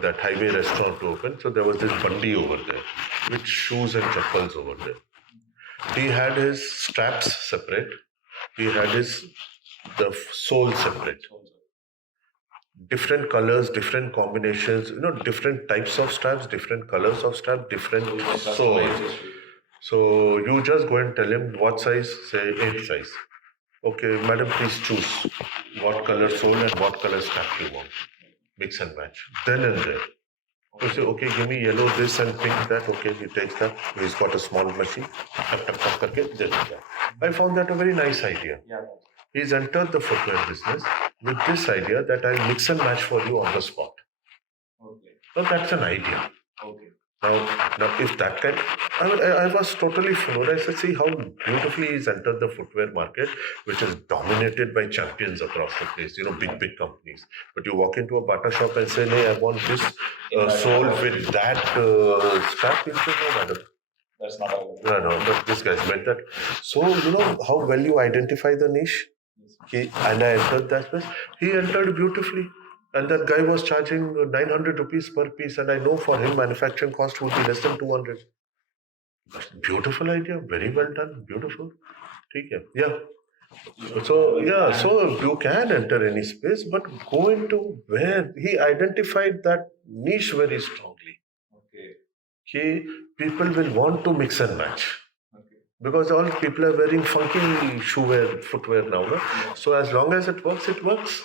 that highway restaurant to open. So there was this bandi over there with shoes and chappals over there. He had his straps separate. He had the sole separate. Different colors, different combinations. Different types of straps, different colors of strap, different soles. So you just go and tell him what size, say 8 size. Okay, madam, please choose what color sole and what color strap you want. Mix and match. Then and there. You say, okay, give me yellow this and pink that. Okay, he takes that. He's got a small machine. Tap, tap, tap, करके दे देता है. I found that a very nice idea. Yeah. He's entered the footwear business with this idea that I'll mix and match for you on the spot. Okay. So that's an idea. Okay. Now, if that kind, I was totally floored. I said, see how beautifully he's entered the footwear market, which is dominated by champions across the place, big companies. But you walk into a Bata shop and say, hey, I want this sole with that strap. He'll say, no, madam. That's not a No, but this guy's made that. So, how well you identify the niche? And I entered that place. He entered beautifully. And that guy was charging 900 rupees per piece. And I know for him, manufacturing cost would be less than 200. Beautiful idea. Very well done. Beautiful. Okay. Yeah. So you can enter any space, but go into where he identified that niche very strongly. Okay. People will want to mix and match. Because all people are wearing funky footwear now. No? So as long as it works, it works.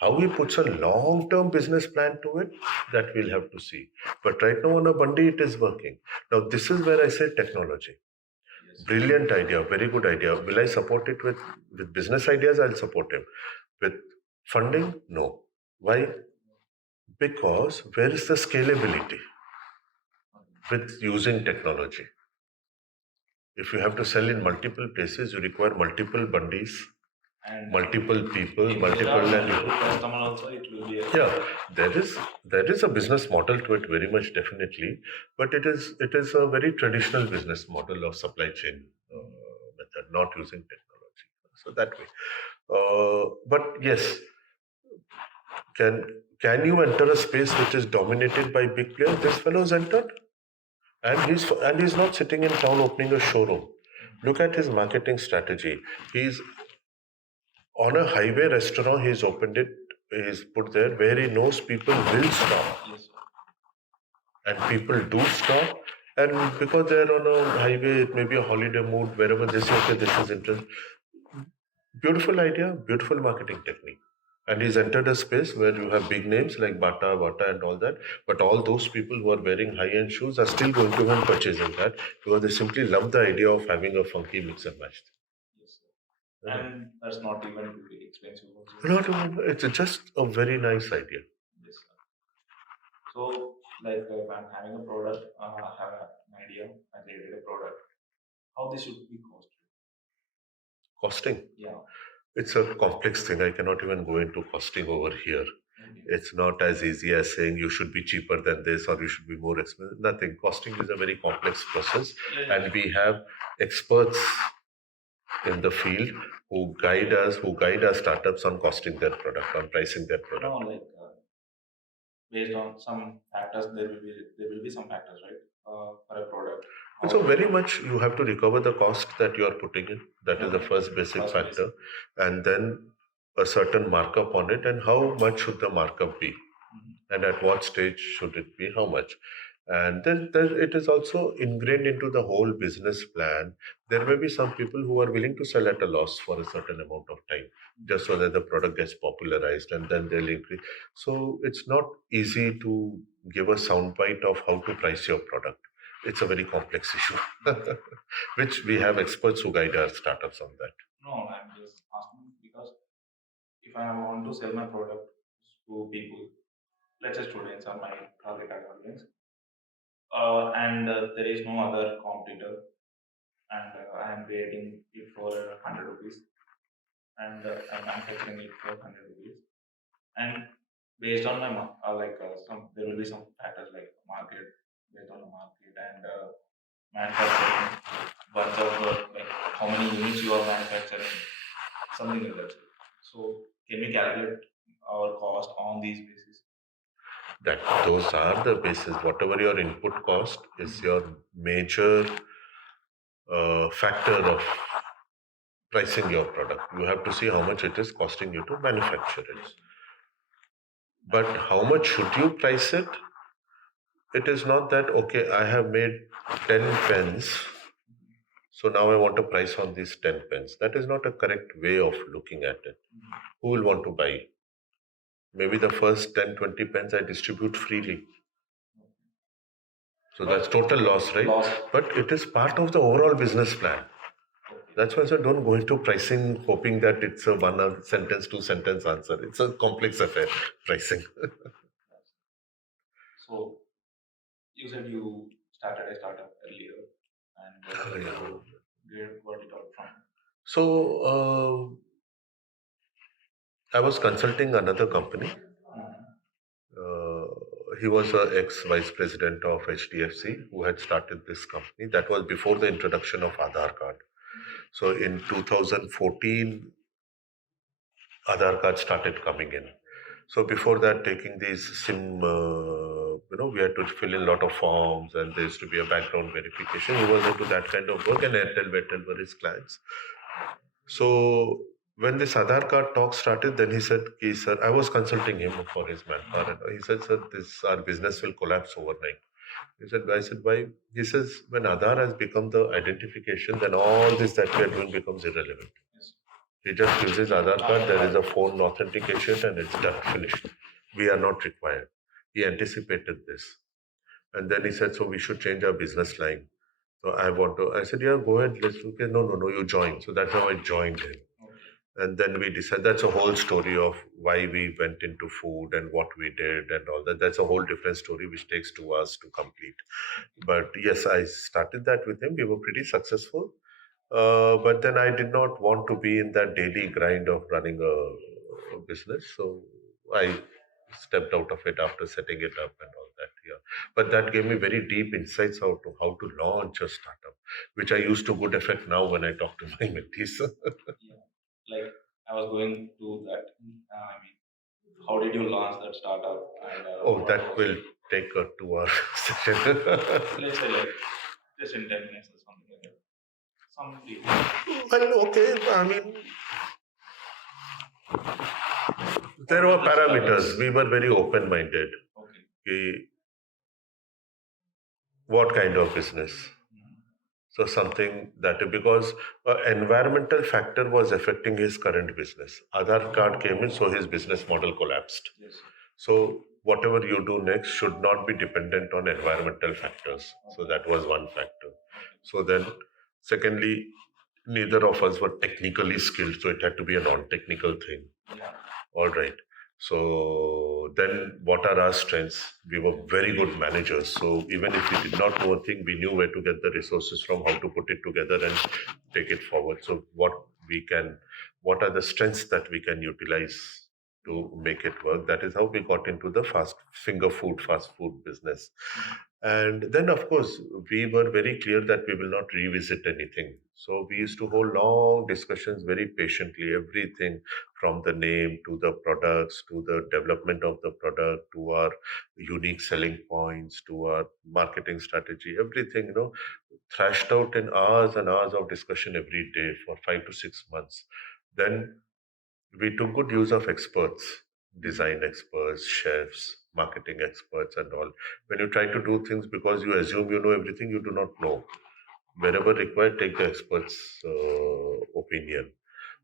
How he puts a long-term business plan to it, that we'll have to see. But right now on a Bundy, it is working. Now this is where I say technology. Brilliant idea, very good idea. Will I support it with business ideas? I'll support him. With funding? No. Why? Because where is the scalability with using technology? If you have to sell in multiple places, you require multiple Bundys, and multiple people, multiple customer also. It will be there is a business model to it, very much definitely, but it is a very traditional business model of supply chain method, not using technology. So that way, but yes, can you enter a space which is dominated by big players? This fellow's entered. And he's not sitting in town opening a showroom. Look at his marketing strategy. He's on a highway restaurant. He's opened it. He's put there where he knows people will stop, and people do stop. And because they're on a highway, it may be a holiday mood. Wherever they say, okay, this is interesting. Beautiful idea, beautiful marketing technique. And he's entered a space where you have big names like Bata, and all that. But all those people who are wearing high-end shoes are still going to him purchasing that because they simply love the idea of having a funky mix and match. Yes, sir. And that's not even really expensive. Not even, it's just a very nice idea. Yes, sir. So, like if I'm having a product, I have an idea, I created a product, how this should be costed? Costing? Yeah. It's a complex thing. I cannot even go into costing over here. It's not as easy as saying you should be cheaper than this or you should be more expensive. Nothing. Costing is a very complex process, and we have experts in the field who guide our startups on costing their product, on pricing their product. No, like based on some factors, there will be some factors, right? For a product. So very much you have to recover the cost that you are putting in. That is the first basic factor, and then a certain markup on it, and how much should the markup be, and at what stage should it be, how much. And then it is also ingrained into the whole business plan. There may be some people who are willing to sell at a loss for a certain amount of time, just so that the product gets popularized, and then they'll increase. So it's not easy to give a soundbite of how to price your product. It's a very complex issue, which we have experts who guide our startups on that. No, I'm just asking because if I want to sell my product to people, let's say students are my target audience, and there is no other competitor, and I am creating it for 100 rupees, and I'm manufacturing it for 100 rupees, and based on my there will be some factors like market, based on the market, and manufacturing, bunch of like how many units you are manufacturing, something like that. So can we calculate our cost on these basis? Those are the basis. Whatever your input cost is your major factor of pricing your product. You have to see how much it is costing you to manufacture it. But how much should you price it? It is not that, okay, I have made 10 pens, so now I want a price on these 10 pens. That is not a correct way of looking at it. Who will want to buy? Maybe the first 10, 20 pens I distribute freely. So that's total loss, right? Loss. But it is part of the overall business plan. That's why I said don't go into pricing hoping that it's a one sentence, two sentence answer. It's a complex affair, pricing. So you said you started a startup earlier, and where did you got it out from? So I was consulting another company. Uh, he was a ex vice president of HDFC who had started this company. That was before the introduction of Aadhaar card. So in 2014, Aadhaar card started coming in. So before that, taking these SIM, we had to fill in a lot of forms, and there used to be a background verification. He was into that kind of work, and Airtel were his clients. So when this Aadhaar card talk started, then he said, "Ki, sir," I was consulting him for his manpower. And he said, "Sir, this our business will collapse overnight." I said, why? He says, when Aadhaar has become the identification, then all this that we are doing becomes irrelevant. He just uses Aadhaar card, there is a phone authentication, and it's done, finished. We are not required. He anticipated this. And then he said, so we should change our business line. So I said, yeah, go ahead, let's look at, no, you join. So that's how I joined him. And then we decided that's a whole story of why we went into food and what we did and all that. That's a whole different story which takes 2 hours to complete. But yes, I started that with him. We were pretty successful. But then I did not want to be in that daily grind of running a business. So I stepped out of it after setting it up and all that. Yeah. But that gave me very deep insights how to launch a startup, which I use to good effect now when I talk to my mentees. Yeah. Like I was going to that. I mean, how did you launch that startup? And Oh, that will take a 2 hour session. let's say like just in 10 minutes or something like that. Some details. Well, okay. I mean, there were parameters. We were very open minded. Okay. What kind of business? So something that because environmental factor was affecting his current business. Aadhaar card came in, so his business model collapsed. Yes. So whatever you do next should not be dependent on environmental factors. So that was one factor. So then, secondly, neither of us were technically skilled, so it had to be a non-technical thing. Yeah. All right. So then, what are our strengths? We were very good managers. So even if we did not know a thing, we knew where to get the resources from, how to put it together, and take it forward. So what are the strengths that we can utilize to make it work? That is how we got into the fast food business. And then, of course, we were very clear that we will not revisit anything. So we used to hold long discussions very patiently, everything from the name to the products to the development of the product to our unique selling points to our marketing strategy, everything, thrashed out in hours and hours of discussion every day for 5 to 6 months. Then we took good use of experts, design experts, chefs, marketing experts, and all. When you try to do things because you assume you know everything, you do not know. Wherever required, take the experts' opinion.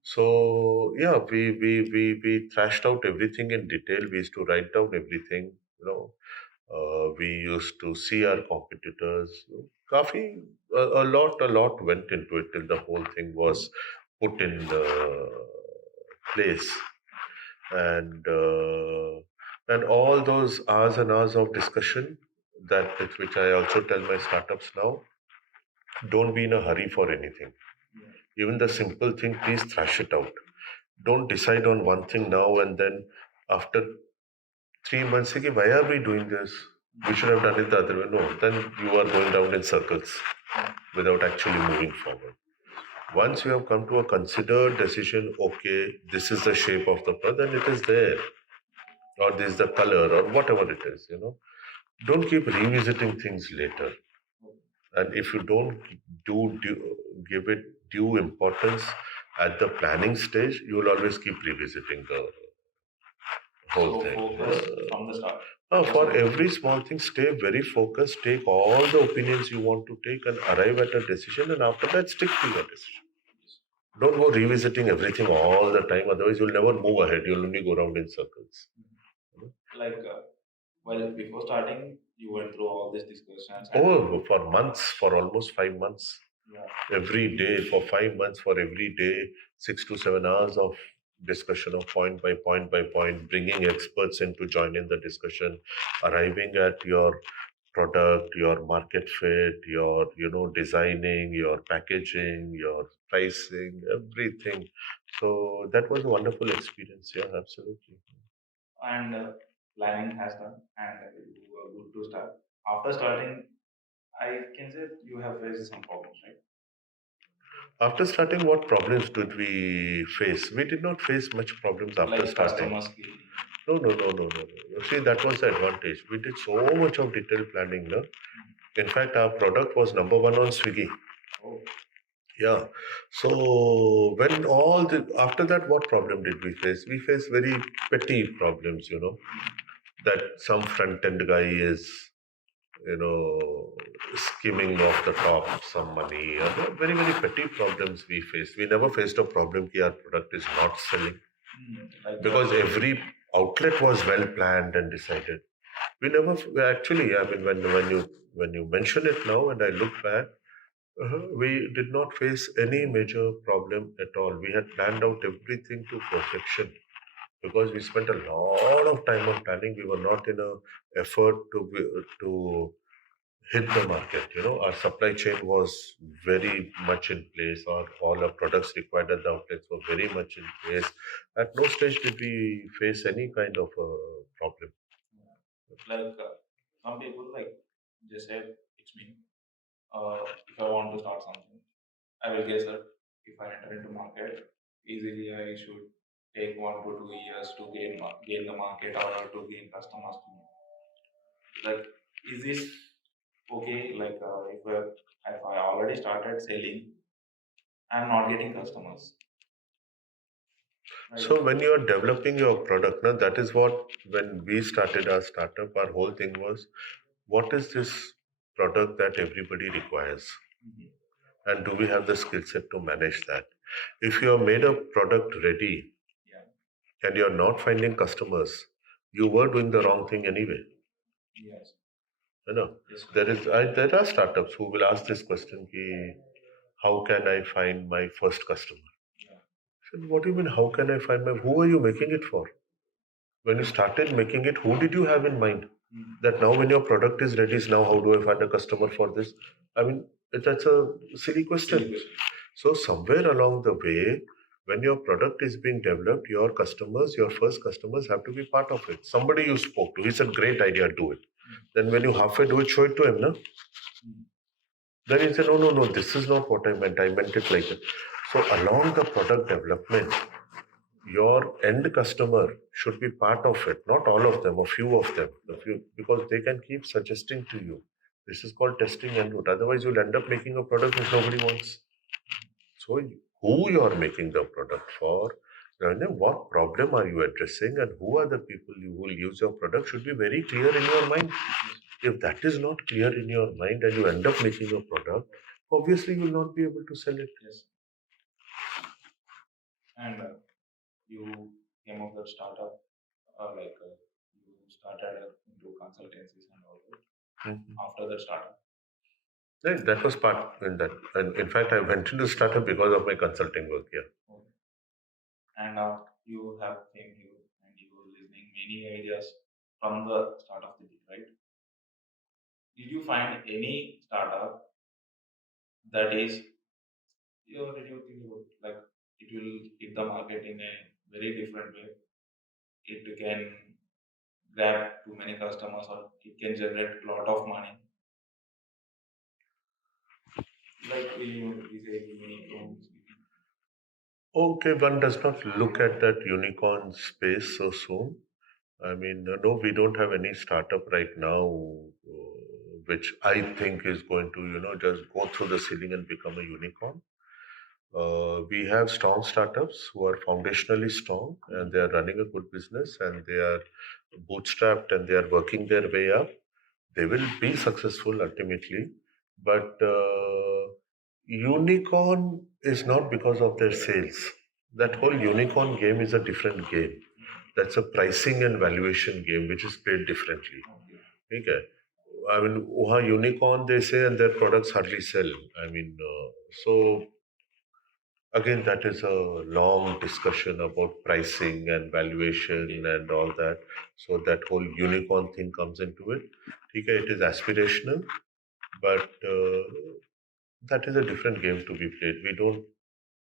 So yeah, we thrashed out everything in detail. We used to write down everything. We used to see our competitors. Coffee, a lot went into it till the whole thing was put in place, and all those hours and hours of discussion. That with which I also tell my startups now: don't be in a hurry for anything. Even the simple thing, please thrash it out. Don't decide on one thing now and then after 3 months say, why are we doing this? We should have done it the other way. No, then you are going round in circles without actually moving forward. Once you have come to a considered decision, okay, this is the shape of the product, then it is there. Or this is the color, or whatever it is. Don't keep revisiting things later. And if you don't give it due importance at the planning stage, you will always keep revisiting the whole So thing. focus from the start. For Focus. every small thing, stay very focused. Take all the opinions you want to take and arrive at a decision. And after that, stick to your decision. Don't go revisiting everything all the time. Otherwise, you'll never move ahead. You'll only go around in circles. Like well, before starting, you went through all these discussions and Oh, for months, for almost 5 months. yeah. Every day, for 5 months, for every day, 6 to 7 hours of discussion of point by point, bringing experts in to join in the discussion, arriving at your product, your market fit, your designing, your packaging, your pricing, everything. So that was a wonderful experience. Yeah, absolutely. And planning has done, and you were good to start. After starting, I can say you have faced some problems, right? After starting, what problems did we face? We did not face much problems after Like starting. customer screening. No, no, no, no, no, no. You see, that was the advantage. We did so much of detailed planning. No? In fact, our product was number one on Swiggy. Oh, Yeah. So when all the after that, what problem did we face? We faced very petty problems. That some front end guy is skimming off the top some money. Very very petty problems we faced. We never faced a problem that our product is not selling like because every outlet was well planned and decided. We never actually. I mean, when you mention it now, and I look back, we did not face any major problem at all. We had planned out everything to perfection because we spent a lot of time on planning. We were not in a effort to hit the market. Our supply chain was very much in place. All our products required at the outlets were very much in place. At no stage did we face any kind of a problem. like some people like just said it's me. If I want to start something, I will guess that if I enter into market, easily I should take 1 to 2 years to gain the market or to gain customers to me. Like, is this okay? Like, if I already started selling, I'm not getting customers. Right? So when you are developing your product, now that is what when we started our startup, our whole thing was, what is this product that everybody requires, Mhm. and do we have the skill set to manage that? If you have made a product ready Yeah. and you are not finding customers, you were doing the wrong thing anyway. Yes. Yes. There are startups who will ask this question, ki, how can I find my first customer? Yeah. I said, what do you mean, how can I find my, who are you making it for? When you started making it, who did you have in mind? That now when your product is ready, is now how do I find a customer for this? I mean, that's a silly question. So somewhere along the way, when your product is being developed, your customers, your first customers have to be part of it. Somebody you spoke to, he said, great idea, do it. Then when you halfway do it, show it to him, no? Then he said, no, no, no, this is not what I meant. I meant it like that. So along the product development, your end customer should be part of it, not all of them, a few of them, because they can keep suggesting to you. This is called testing and root. Otherwise, you'll end up making a product which nobody wants. So, who you are making the product for, and then what problem are you addressing, and who are the people you will use your product should be very clear in your mind. If that is not clear in your mind and you end up making a product, obviously you will not be able to sell it. Yes. And you came up with startup, you started into consultancies and all that. After that startup. Right, that was part in that. And in fact, I went into startup because of my consulting work here. Okay. And you have came here and you were listening many ideas from the start of the day, right? Did you find any startup that is, did you think about like it will hit the market in a very different way? It can grab too many customers or it can generate a lot of money. Like we say unicorns. Okay, one does not look at that unicorn space so soon. I mean, no, we don't have any startup right now which I think is going to, just go through the ceiling and become a unicorn. We have strong startups who are foundationally strong and they are running a good business and they are bootstrapped and they are working their way up. They will be successful ultimately, but unicorn is not because of their sales. That whole unicorn game is a different game. That's a pricing and valuation game which is played differently. Okay. I mean, unicorn they say, and their products hardly sell. I mean, so again, that is a long discussion about pricing and valuation and all that. So that whole unicorn thing comes into it. Okay, it is aspirational, but that is a different game to be played. We don't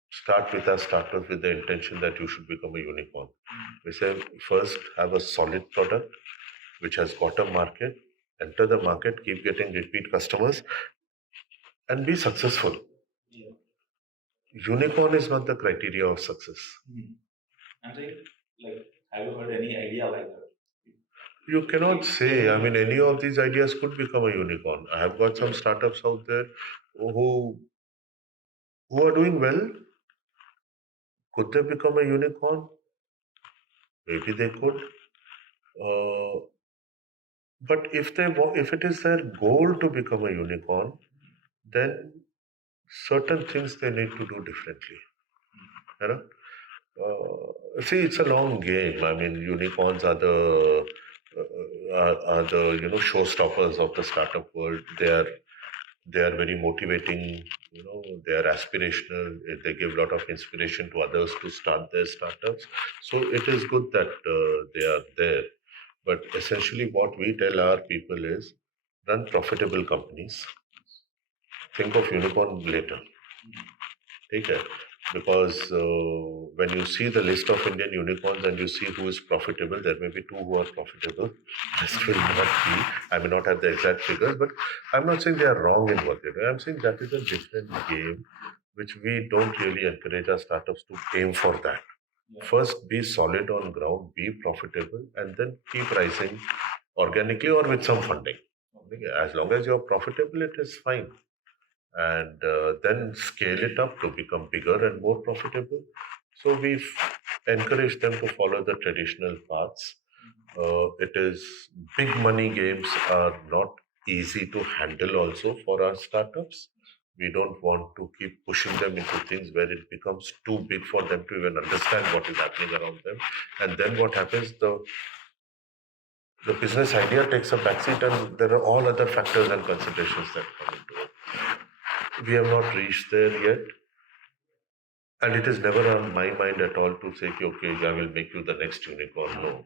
start with our startups with the intention that you should become a unicorn. We say first have a solid product which has got a market, enter the market, keep getting repeat customers, and be successful. Yeah. Unicorn is not the criteria of success. I'm saying, like, have you heard any idea like that? You cannot say. I mean, any of these ideas could become a unicorn. I have got some startups out there who who are doing well. Could they become a unicorn? Maybe they could. Uh, but if it is their goal to become a unicorn, then certain things they need to do differently. You know? See, it's a long game. I mean, unicorns are the showstoppers of the startup world. They are very motivating. They are aspirational. They give a lot of inspiration to others to start their startups. So it is good that they are there. But essentially, what we tell our people is run profitable companies. Think of unicorn later. Take care. Because when you see the list of Indian unicorns and you see who is profitable, there may be two who are profitable. This will not be. I may not have the exact figures, but I'm not saying they are wrong in what they do. I'm saying that is a different game, which we don't really encourage our startups to aim for that. Yeah. First, be solid on ground, be profitable, and then keep rising organically or with some funding. As long as you're profitable, it is fine and then scale it up to become bigger and more profitable. So we've encouraged them to follow the traditional paths. It is big money games are not easy to handle also for our startups. We don't want to keep pushing them into things where it becomes too big for them to even understand what is happening around them. And then what happens, the business idea takes a backseat and there are all other factors and considerations that come into it. We have not reached there yet. And it is never on my mind at all to say, okay, I will make you the next unicorn. No.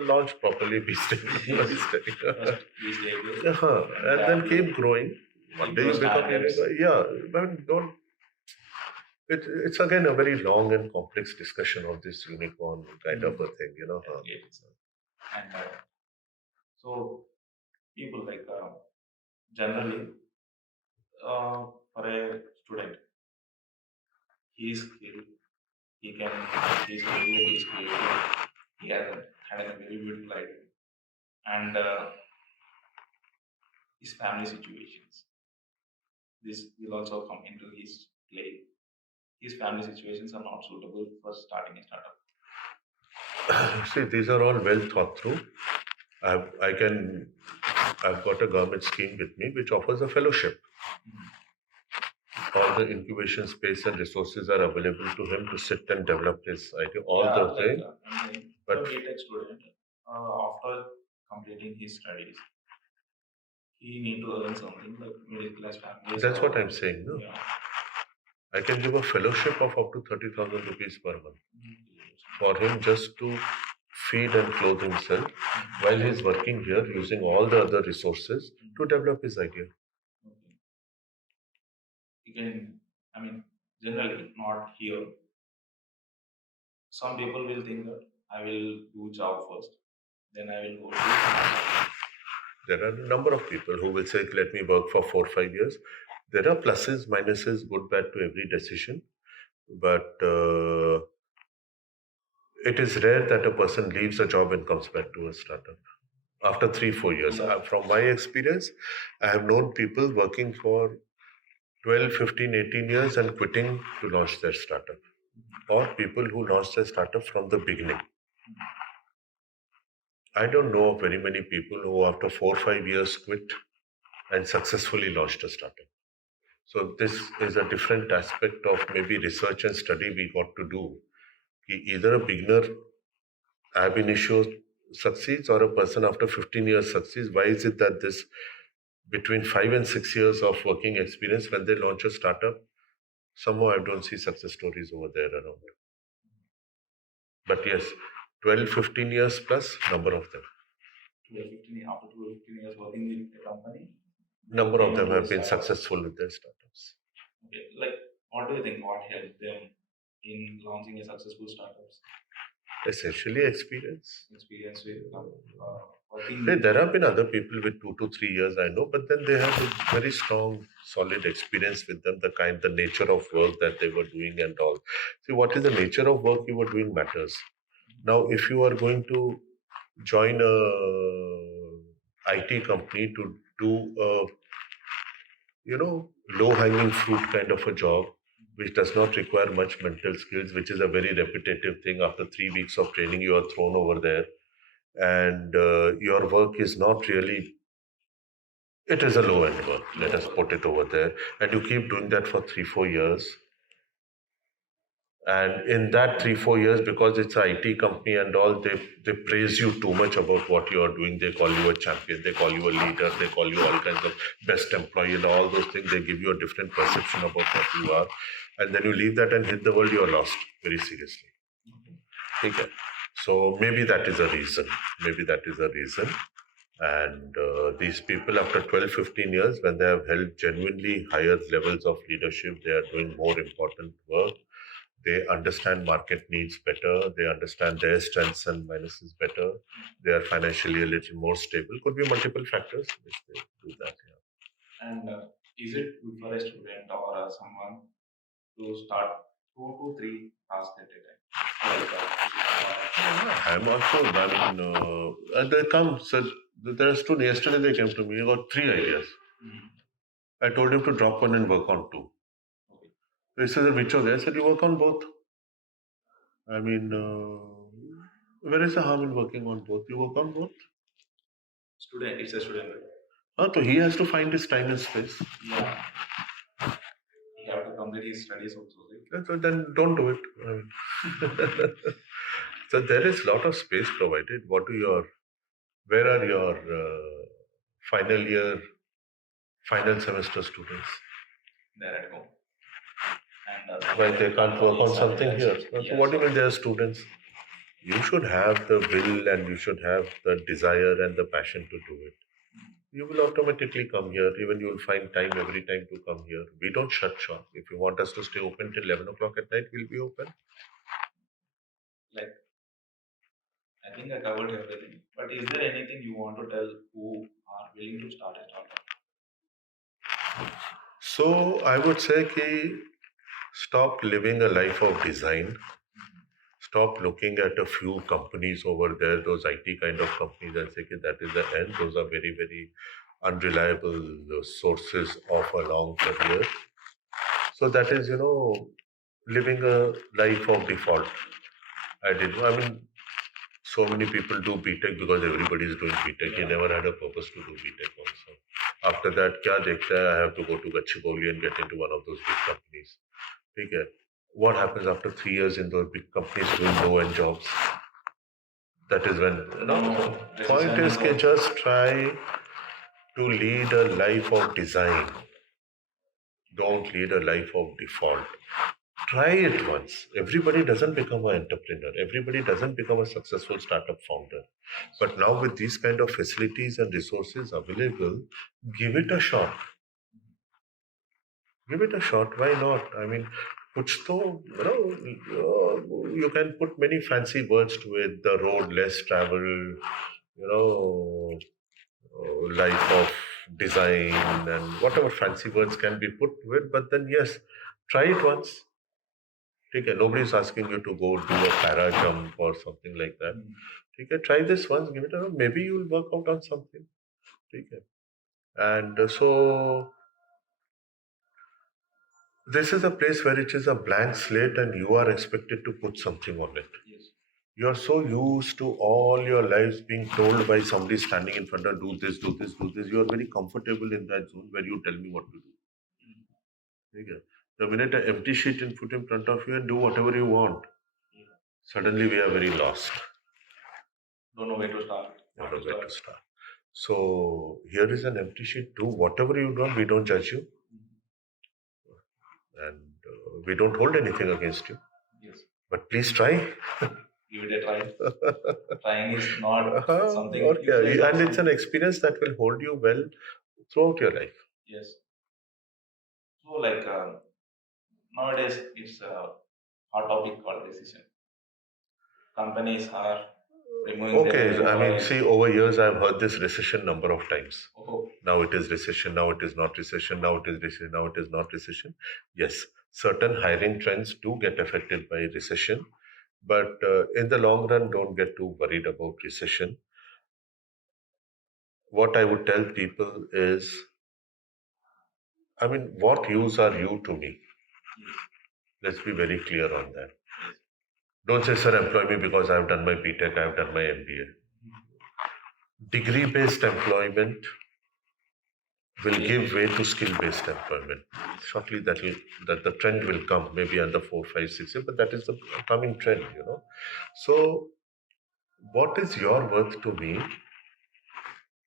Launch properly, be stable. Be steady. Be stable. And then keep growing. One day you become unicorn. Yeah, but don't. It's again a very long and complex discussion of this unicorn kind of a thing, And so people like generally for a student, he is skilled, he can, he's creative, he's creative, he had a very beautiful idea, and his family situations. This will also come into his play. His family situations are not suitable for starting a startup. See, these are all well thought through. I've got a government scheme with me which offers a fellowship. All the incubation space and resources are available to him to sit and develop his idea. All the thing. But a BTech student, after completing his studies, he need to earn something like middle class family. That's what I'm saying, no? Yeah. I can give a fellowship of up to 30,000 rupees per month for him just to feed and clothe himself while he's working here using all the other resources to develop his idea. Okay. You can, I mean, generally not here. Some people will think that I will do job first, then I will go to. There are a number of people who will say, let me work for 4 or 5 years. There are pluses, minuses, good, bad to every decision. But it is rare that a person leaves a job and comes back to a startup after 3 4 years. From my experience, I have known people working for 12, 15, 18 years and quitting to launch their startup, or people who launch their startup from the beginning. I don't know of very many people who, after 4 or 5 years, quit and successfully launched a startup. So this is a different aspect of maybe research and study we got to do. Either a beginner ab initio succeeds or a person after 15 years succeeds. Why is it that this between 5 and 6 years of working experience when they launch a startup, somehow I don't see success stories over there around. But yes, 12, 15 years plus, number of them. 12, 15, after 12, 15 years working with the company, Number of them have been startup. successful with their startups. Okay, like what do you think? What helped them in launching a successful startups? Essentially, experience. Experience with working. Hey, there have been other people with 2 to 3 years, I know, but then they have a very strong, solid experience with them, the nature of work that they were doing and all. See, what is the nature of work you were doing matters. Now, if you are going to join a IT company to do a, low hanging fruit kind of a job, which does not require much mental skills, which is a very repetitive thing. After 3 weeks of training, you are thrown over there, and your work is not really, it is a low end work, let us put it over there, and you keep doing that for 3, 4 years. And in that 3, 4 years, because it's an IT company and all, they praise you too much about what you are doing. They call you a champion, they call you a leader, they call you all kinds of best employee and all those things. They give you a different perception about what you are. And then you leave that and hit the world, you are lost very seriously. Okay. So maybe that is a reason. Maybe that is a reason. And these people, after 12, 15 years, when they have held genuinely higher levels of leadership, they are doing more important work. They understand market needs better. They understand their strengths and minuses better. They are financially a little more stable. Could be multiple factors which they do that. Yeah. And is it good for a student or someone to start 2 to 3 tasks at a time? Like, I'm also, I mean, they come, so there are students, yesterday they came to me, he got 3 ideas. I told him to drop one and work on two. Okay. He said, which of them? I said, you work on both. I mean, where is the harm in working on both? You work on both. Student, it's a student. So he has to find his time and space. Yeah. He have to complete his studies also. Right? So then don't do it. I mean, so there is a lot of space provided. Where are your final year, final semester students? They're at home. And Why they can't work on something here? So what do you mean they are students? You should have the will and you should have the desire and the passion to do it. You will automatically come here. Even you will find time every time to come here. We don't shut shop. If you want us to stay open till 11 o'clock at night, we'll be open. Like, I think I covered everything. But is there anything you want to tell who are willing to start a startup? So I would say ki stop living a life of design. Stop looking at a few companies over there, those IT kind of companies, and say that is the end. Those are very, very unreliable sources of a long career. So that is, living a life of default. I mean, so many people do BTech because everybody is doing BTech. He never had a purpose to do BTech also. After that, kya dekhta hai? I have to go to Gachibowli and get into one of those big companies. Okay. What happens after 3 years in those big companies doing low-end jobs? That is when, point is that just try to lead a life of design. Don't lead a life of default. Try it once. Everybody doesn't become an entrepreneur. Everybody doesn't become a successful startup founder. But now with these kind of facilities and resources available, give it a shot. Give it a shot. Why not? I mean, you can put many fancy words to it. The road less traveled, life of design and whatever fancy words can be put to it. But then, yes, try it once. Okay, nobody is asking you to go do a para jump or something like that. Okay, try this once, give it a maybe you'll work out on something. Okay. And so This is a place where it is a blank slate and you are expected to put something on it. Yes. You are so used to all your lives being told by somebody standing in front of do this, do this, do this. You are very comfortable in that zone where you tell me what to do. Mm. Okay. The minute an empty sheet is put in front of you and do whatever you want, Yeah. suddenly we are very lost. Don't know where to start. Don't What know to where to start. start. So here is an empty sheet. Do whatever you want. We don't judge you, Mm. and we don't hold anything against you. Yes. But please try. Give it a try. Trying is not something Okay, useless or and it's an something. experience that will hold you well throughout your life. Yes. So like nowadays it's a hot topic called recession. Companies are removing their Okay, I mean, employees. see, over years I've heard this recession number of times. Oh, Now it is recession, now it is not recession, now it is recession, now it is not recession. Yes, certain hiring trends do get affected by recession, but in the long run, don't get too worried about recession. What I would tell people is, I mean, what use are you to me? yes. Let's be very clear on that. Yes. Don't say, sir, employ me because I've done my BTech, I've done my MBA. Mhm. Degree based employment will give way to skill-based employment. Shortly, that the trend will come, maybe under 4, 5, 6 years, but that is the coming trend. So, what is your worth to me,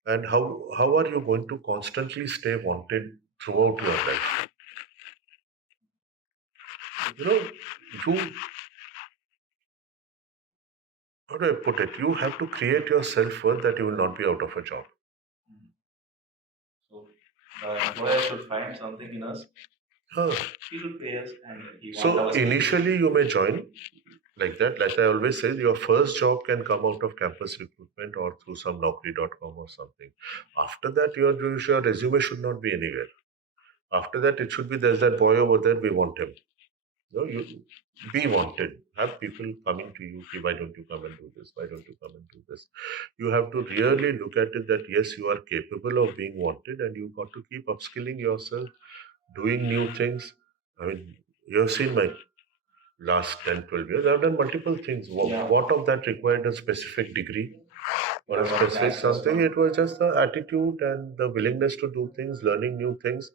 and how are you going to constantly stay wanted throughout your life? You know, you how do I put it? You have to create your self-worth that you will not be out of a job. Mhm. So the employer should find something in us. Huh. He should pay us, and he want So our skill. initially, you may join like that. Like I always say, your first job can come out of campus recruitment or through some Naukri.com or something. After that, your resume should not be anywhere. After that, it should be there's that boy over there, we want him. You be wanted. Have people coming to you, "Okay, why don't you come and do this? Why don't you come and do this?" You have to really look at it that yes, you are capable of being wanted and you've got to keep upskilling yourself, doing new things. I mean, you have seen my last 10, 12 years, I've done multiple things. Yeah. What of that required a specific degree or a Yeah, what specific masters something? one. It was just the attitude and the willingness to do things, learning new things.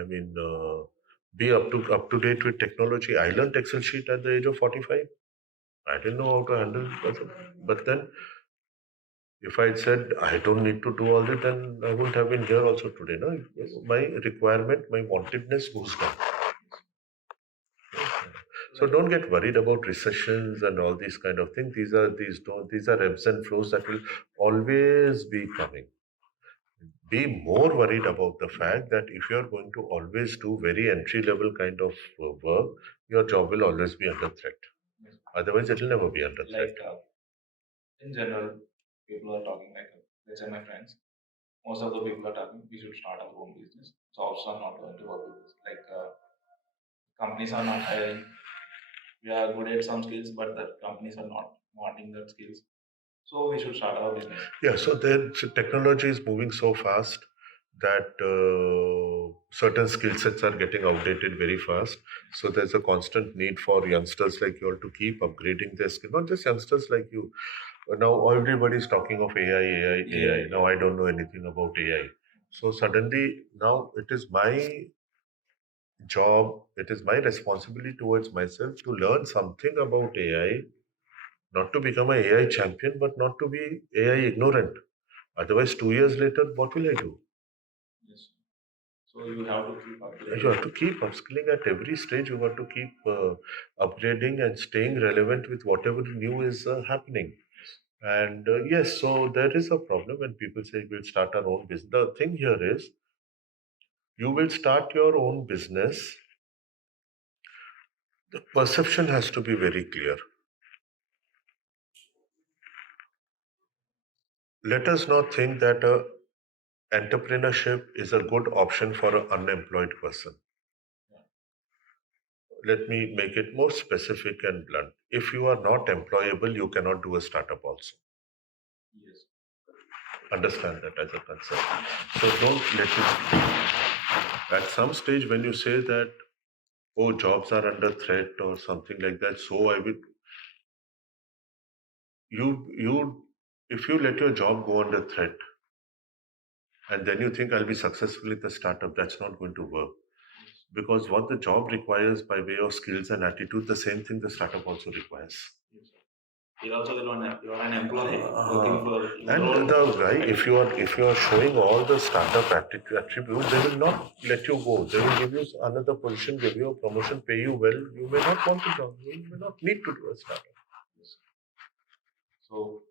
I mean, be up to date with technology. I learned Excel sheet at the age of 45. I didn't know how to handle it. But then, if I'd said I don't need to do all that, then I wouldn't have been here also today. No, my requirement, my wantedness goes down. So don't get worried about recessions and all these kind of things. These are ebbs and flows that will always be coming. Be more worried about the fact that if you're going to always do very entry level kind of work, your job will always be under threat. Yes. Otherwise, it will never be under threat. Like in general, people are talking like let's say my friends. Most of the people are talking we should start our own business. Jobs are not going to work with us. Like companies are not hiring. We are good at some skills, but the companies are not wanting that skills. So we should start our business. Yeah, so technology is moving so fast that certain skill sets are getting outdated very fast. So there's a constant need for youngsters like you all to keep upgrading their skill. Not just youngsters like you. Now everybody's talking of AI, AI, Yeah, AI. Now I don't know anything about AI. So suddenly now it is my job, it is my responsibility towards myself to learn something about AI, not to become an AI champion, but not to be AI ignorant. Otherwise, 2 years later, what will I do? yes. So you have to keep You upgrading. have to keep upskilling at every stage. You got to keep upgrading and staying relevant with whatever new is happening. Yes. And yes, so there is a problem when people say we'll start our own business. The thing here is you will start your own business. The perception has to be very clear. Let us not think that entrepreneurship is a good option for an unemployed person. Yeah. Let me make it more specific and blunt. If you are not employable, you cannot do a startup also. Yes. Understand that as a concept. So don't let it. At some stage, when you say that oh, jobs are under threat or something like that. So I would you if you let your job go under threat and then you think I'll be successful in the startup, that's not going to work. Because what the job requires by way of skills and attitude, the same thing the startup also requires. You're also you're an employee working Uh, for your and own. the guy, if you are showing all the startup attributes, they will not let you go. They will give you another position, give you a promotion, pay you well. You may not want to join. You may not need to do a startup. So